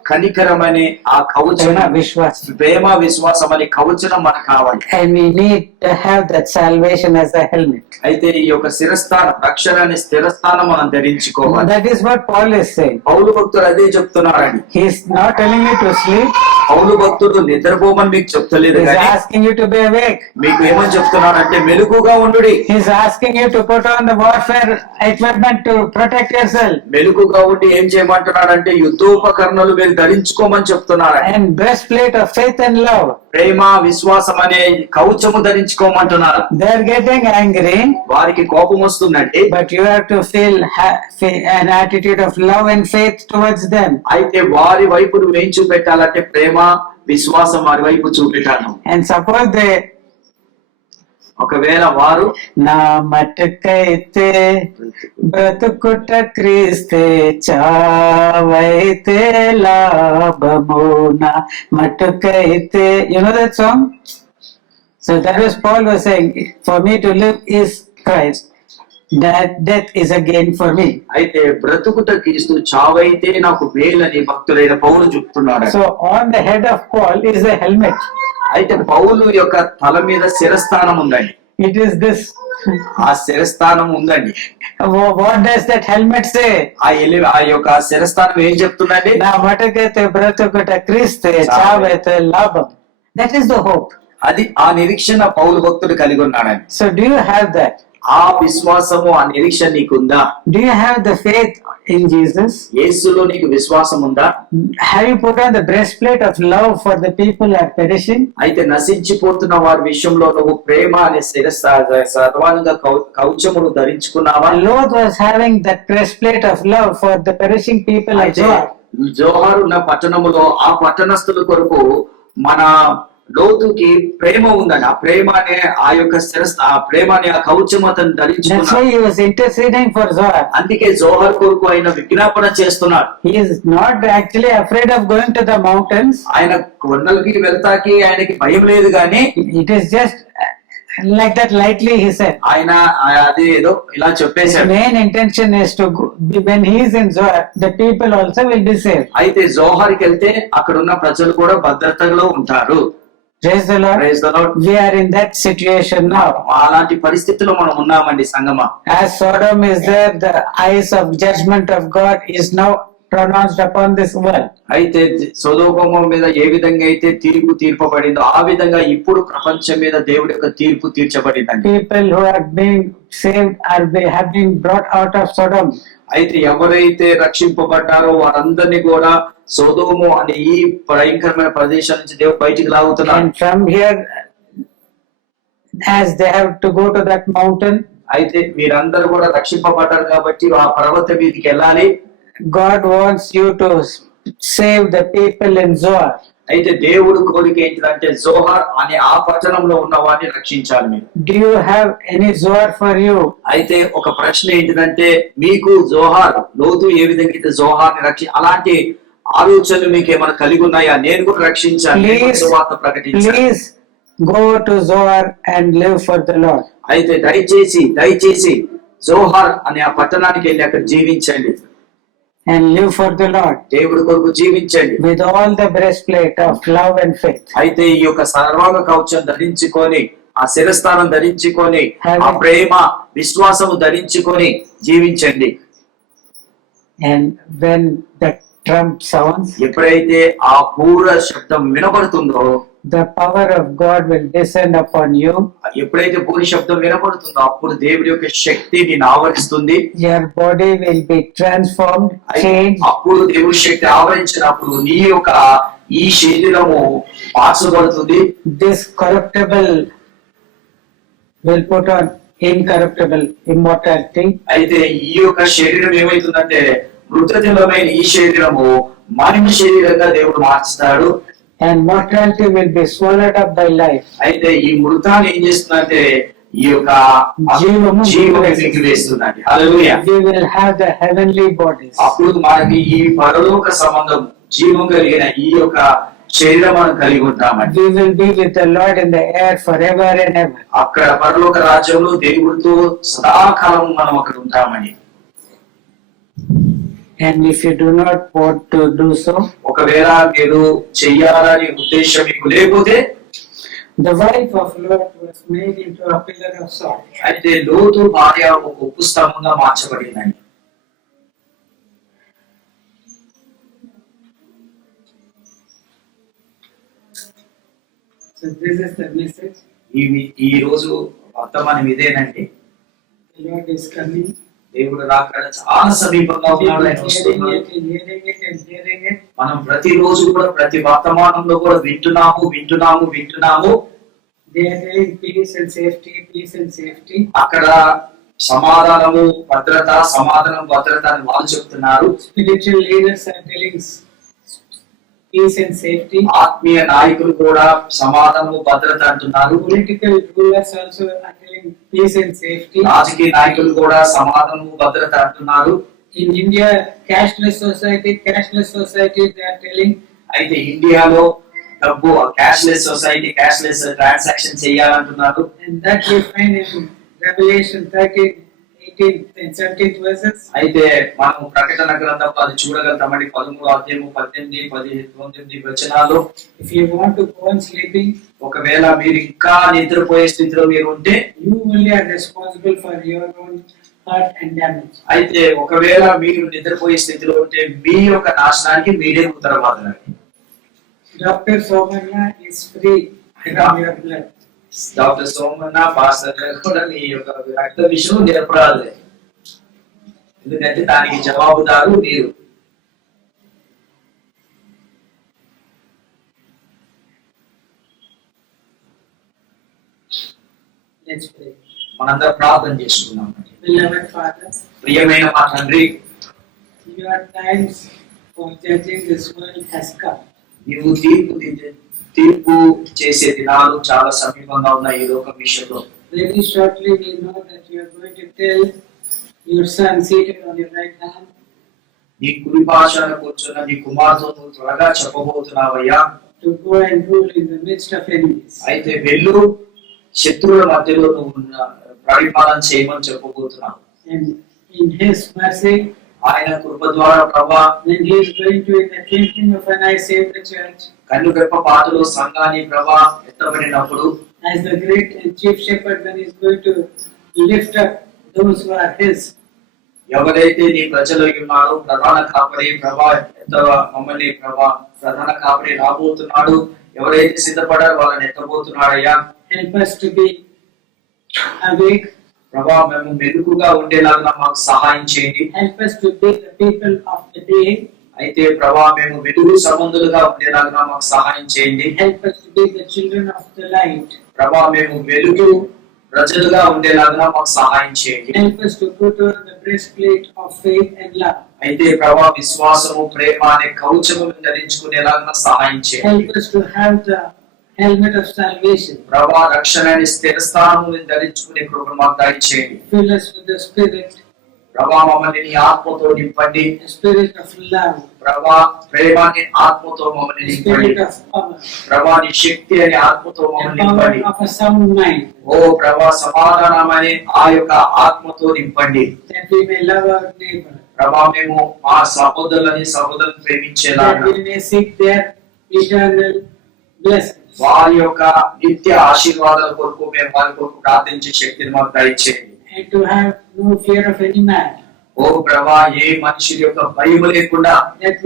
కనికరమనే ఆ కవచం, Prema Vishwas. ప్రేమ విశ్వాసం అనే కవచం మనకు కావాలి. And we need to have that salvation as a helmet. అయితే ఈ యొక్క శిరస్థానం, రక్షణ అనే స్థిరస్థానం మనం ధరించుకోవాలి. That is what Paul is saying. పౌలు భక్తుడు అదే చెప్తున్నారండి. He is not telling you to sleep. పౌలు భక్తుడు నిద్రపోమని మీకు చెప్తలేదు He is కానీ asking you to be awake. మీకు ఏమని చెప్తున్నాడంటే మెలకుగా ఉండుడి. He is asking you to put on the warfare equipment to protect yourself. మెలకుగా ఉండి ఏం చేయమంటున్నాడంటే యుద్ధోపకరణలు మీరు ధరించుకోమని చెప్తున్నాడు. And breastplate of faith and love. ప్రేమ విశ్వాసం అనే కవచము ధరించుకోమంటున్నారు. They are getting angry, వారికి కోపం వస్తుందండి, but you have to feel an attitude of love and faith towards them. అయితే వారి వైపు నువ్వు ఏం చూపెట్టాలంటే ప్రేమ విశ్వాసం వారి వైపు చూపెట్టాను. And suppose they ఒకవేళ వారు నా మట్టుకైతే బ్రతుకుట క్రీస్తే చావైతే లాభము నా మట్టుకైతే. You know that song? So that was Paul was saying, for me to live is Christ, that death is a gain for me. అయితే బ్రతుకుట క్రీస్తు చావైతే నాకు మేలని భక్తుడైన పౌలు చెప్తున్నాడు. So on the head of Paul is a helmet. అయితే పౌలు యొక్క తల మీద శిరస్థానం ఉందండి. It is this. ఆ శిరస్థానం ఉందండి. What does that helmet say? ఆ యొక్క శిరస్థానం ఏం చెప్తుందండి? నా మటుకైతే బ్రతుకుట క్రీస్తే చావైతే లాభం. That is the hope. అది ఆ నిరీక్షణ పౌలు భక్తుడు కలిగి ఉన్నాడండి. So do you have that? ఆ విశ్వాసము, ఆ నిరీక్షణ నీకుందా? Do you have the faith in Jesus? యేసులో నీకు విశ్వాసం ఉందా? Have you put on the breastplate of love for the people who are perishing? అయితే నశించిపోతున్న వారి విషయంలో నువ్వు ప్రేమ అనే సర్వాంగ కవచమును ధరించుకున్నావా? Lot was having that breastplate of love for the perishing people of అయితే Zoar. జోహారు ఉన్న పట్టణములో ఆ పట్టణస్థుల కొరకు మన లోతుకి ప్రేమ ఉందని, ఆ ప్రేమ అనే ఆ యొక్క ఆ ప్రేమ అనే ఆ కవచం అతను That's ధరించుకున్నాడు. why he was interceding for Zoar. అందుకే జోహర్ కొరకు ఆయన విజ్ఞాపన చేస్తున్నాడు. He is not actually afraid of going to the mountains. ఆయన కొండలకి వెళ్తాకి ఆయనకి భయం లేదు గాని It is just like that lightly he said. ఆయన అది ఏదో ఇలా His చెప్పేశాడు. main intention is to go, when he is in Zoar, the people also will be saved. అయితే జోహర్కి వెళ్తే అక్కడున్న ప్రజలు కూడా భద్రతలో ఉంటారు. Praise the Lord. Praise the Lord. We are in that situation now. అలాంటి పరిస్థితిలో మనం ఉన్నామండి సంగమా. As Sodom is there, the eyes of judgment of God is now pronounced upon this world. అయితే సొదొమ మీద ఏ విధంగా అయితే తీర్పబడిందో ఆ విధంగా ఇప్పుడు ప్రపంచం మీద దేవుడి యొక్క తీర్పు తీర్చబడిందండి. People who are being saved have been brought out of Sodom. అయితే ఎవరైతే రక్షింపబడ్డారో వారందరినీ కూడా సొదొమ అనే ఈ భయంకరమైన ప్రదేశం నుంచి దేవుడు బయటికి లాగుతున్నాడు. And from here, as they have to go to that mountain, అయితే మీరందరూ కూడా రక్షింపబడ్డారు కాబట్టి ఆ పర్వతం మీదకి వెళ్ళాలి. God wants you to save the people in Zoar. అయితే దేవుడు కోరిక ఏంటంటే జోహార్ అనే ఆ పట్టణంలో ఉన్న వారిని రక్షించాలి మీరు. Do you have any Zoar for you? అయితే ఒక ప్రశ్న ఏంటిదంటే మీకు జోహార్ లోతు ఏ విధంగా అయితే జోహార్ని అలాంటి ఆలోచనలు మీకు ఏమైనా కలిగి ఉన్నాయా? నేను కూడా రక్షించాలి, నేను కూడా సువార్త ప్రకటించాలి. Please go to Zoar and live for the Lord. అయితే దయచేసి జోహార్ అనే ఆ పట్టణానికి వెళ్ళి అక్కడ జీవించండి. And live for the Lord. దేవుడి కొరకు జీవించండి. With all the breastplate of love and faith. అయితే ఈ యొక్క సర్వాంగ కవచం ధరించుకొని, ఆ శిరస్థానం ధరించుకొని, ఆ ప్రేమ విశ్వాసము ధరించుకొని జీవించండి. And when the trump sounds, ఎప్పుడైతే ఆ పూర శబ్దం వినబడుతుందో, the power of God will descend upon you. ఎప్పుడైతే పూరి శబ్దం వినబడుతుందో అప్పుడు దేవుడి యొక్క శక్తి నిన్ను ఆవరిస్తుంది. Your body will be transformed, changed. అప్పుడు దేవుడి శక్తి ఆవరించినప్పుడు నీ యొక్క ఈ శరీరము మార్చబడుతుంది. This corruptible will put on incorruptible immortality. అయితే ఈ యొక్క శరీరం ఏమైతుందంటే మృతజలమైన ఈ శరీరము మనిషి శరీరంగా దేవుడు మార్చుతాడు. And mortality will be swallowed up by life. అయితే ఈ మృతాన్ని ఏం చేస్తుందంటే ఈ యొక్క జీవము వేస్తుందండి. హల్లెలూయా. We will have the heavenly bodies. అప్పుడు మనకి ఈ పరలోక సంబంధం జీవం కలిగిన ఈ యొక్క శరీరం మనం కలిగి ఉంటామండి. We will be with the Lord in the air forever and ever. అక్కడ పరలోక రాజ్యంలో దేవుడితో సదాకాలం మనం అక్కడ ఉంటామని. And if you do not want to do so, ఒకవేళ మీరు చెయ్యాలని ఉద్దేశం మీకు లేకపోతే, the wife of Lot was made into a pillar of salt. అయితే లోతు భార్య ఒక ఉప్పు స్తంభంగా మార్చబడిందండి. So this is the message. ఈ రోజు వర్తమానం ఇదేనండి. The Lord is coming. దేవుడు రాకడ చాలా సమీపంగా ఉన్నాడు. ఆయన వస్తున్నాడు. Hearing it. మనం ప్రతిరోజు కూడా ప్రతి వర్తమానంలో కూడా వింటున్నాము. They are telling peace and safety. అక్కడ సమాధానం భద్రత అని వాళ్ళు చెప్తున్నారు. Spiritual leaders are telling peace and safety. ఆత్మీయ నాయకులు కూడా సమాధానం భద్రత అంటున్నారు. Political rulers also are telling peace and safety. రాజకీయ నాయకులు కూడా సమాధానం భద్రత అంటున్నారు. In India, cashless society, they are telling. అయితే ఇండియాలో డబ్బు క్యాష్లెస్ సొసైటీ, క్యాష్లెస్ ట్రాన్సాక్షన్ చేయాలంటున్నారు. And that we find in Revelation 13, 18 and 17 verses. అయితే మనం ప్రకటన గ్రంథంలో అది చూడగలుగుతామండి. 13వ అధ్యాయము 18, 19 వచనాలు. If you want to go on sleeping, ఒకవేళ మీరు ఇంకా నిద్రపోయే స్థితిలో మీరు ఉంటే, you only are responsible for your own hurt and damage. అయితే ఒకవేళ మీరు నిద్రపోయే స్థితిలో ఉంటే మీ యొక్క నాశనానికి మీరే ఉత్తరవాదులండి. Dr. Somanya is free from your blood. Doctor Somanna pastor గారు కూడా మీ యొక్క రక్త విషయం నిరపరాధులే, ఎందుకంటే దానికి జవాబుదారు మీరు. Let's pray. మనందరం ప్రార్థన చేసుకున్నాం. Beloved Father, ప్రియమైన మా తండ్రి, your times for judging this world has come. నీవు తీర్పు చేసే దినాలు చాలా సమీపంగా ఉన్నాయి ఈ లోక విషయంలో. Very shortly we know that you are going to tell your son seated on your right hand, నీ కుడి పార్శ్వాన కూర్చున్న నీ కుమారుతో త్వరగా చెప్పబోతున్నావయ్యా, to go and rule in the midst of enemies. అయితే వెళ్ళు, శత్రువుల మధ్యలో నువ్వు పరిపాలన చేయమని చెప్పబోతున్నావు. And in his mercy, ఆయన కృప ద్వారా ప్రభా, when he is going to in the twinkling of an eye save the church, కన్నుగొప్ప పాటలో సంఘాన్ని ప్రభా ఎత్తబడినప్పుడు, as the great and chief shepherd, when he is going to lift up those who are his, ఎవరైతే నీ ప్రజలు ఉన్నారో ప్రధాన కాపరి ప్రభా మమ్మల్ని ప్రభా ప్రధాన కాపరి రాబోతున్నాడు, ఎవరైతే సిద్ధపడారో వాళ్ళని ఎత్తబోతున్నాడయ్యా. help us to be awake, ప్రభా మేము మెలుగుగా ఉండేలాగా మాకు సహాయం చేయండి. help us to be the people of the day, అయితే ప్రభా మేము వెలుగు సంబంధులుగా ఉండేలాగా మాకు సహాయం చేయండి. help us to be the children of the light, ప్రభా మేము వెలుగు ప్రజలుగా ఉండేలాగా మాకు సహాయం చేయండి. help us to put on the breastplate of faith and love, అయితే ప్రభా విశ్వాసము ప్రేమ అనే కవచము ధరించుకునేలాగా సహాయం చేయండి. help us to have the helmet of salvation, ప్రభా రక్షణ అనే స్థిరస్థానము ధరించుకునే కృప మాకు దయచేయండి. fill us with the spirit, ప్రభా మమ్మల్ని నీ ఆత్మతో నింపండి. the spirit of love, ప్రభా ప్రేమాన్ని ఆత్మతో మమ్మల్ని the నింపండి. spirit of power, ప్రభా నీ శక్తి అనే ఆత్మతో the మమ్మల్ని power నింపండి. of a sound mind, ఓ ప్రభా సమాధానం అనే ఆ యొక్క ఆత్మతో నింపండి. that we may love our neighbor, ప్రభా మేము మా సహోదరులను ప్రేమించేలాగా, that we may seek their eternal blessings, వారి యొక్క నిత్య ఆశీర్వాదాల కొరకు మేము వారి కొరకు ప్రార్థించే శక్తిని మాకు దయచేయండి. and to have no fear of any man, ఓ ప్రభా ఏ మనుషుల యొక్క భయం లేకుండా, that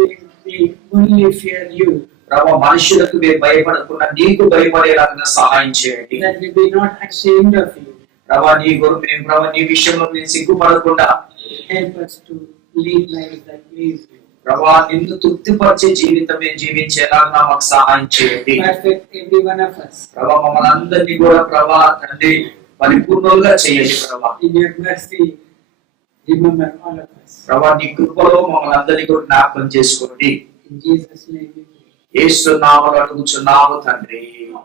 we only fear you, ప్రభా మనుషులకు మేము భయపడకుండా నీకు భయపడేలాగా సహాయం చేయండి. that we be not ashamed of you. ప్రభా నీ కొరకు మేము ప్రభా నీ విషయంలో మేము సిగ్గుపడకుండా, Help us to lead lives that please you. ప్రభా నిన్ను తృప్తిపరిచే జీవితం మేము జీవించేలాగా మాకు సహాయం చేయండి. Perfect every one of us. ప్రభా మమ్మల్ని అందరినీ కూడా ప్రభా తండ్రి పరిపూర్ణంగా చేయండి. ప్రభా In your mercy, remember all of us. ప్రభా నీ కృపలో మమ్మల్ని అందరినీ కూడా జ్ఞాపకం చేసుకోండి. In Jesus' name we pray. యేసు నామములో అడుగుచున్నాము తండ్రి.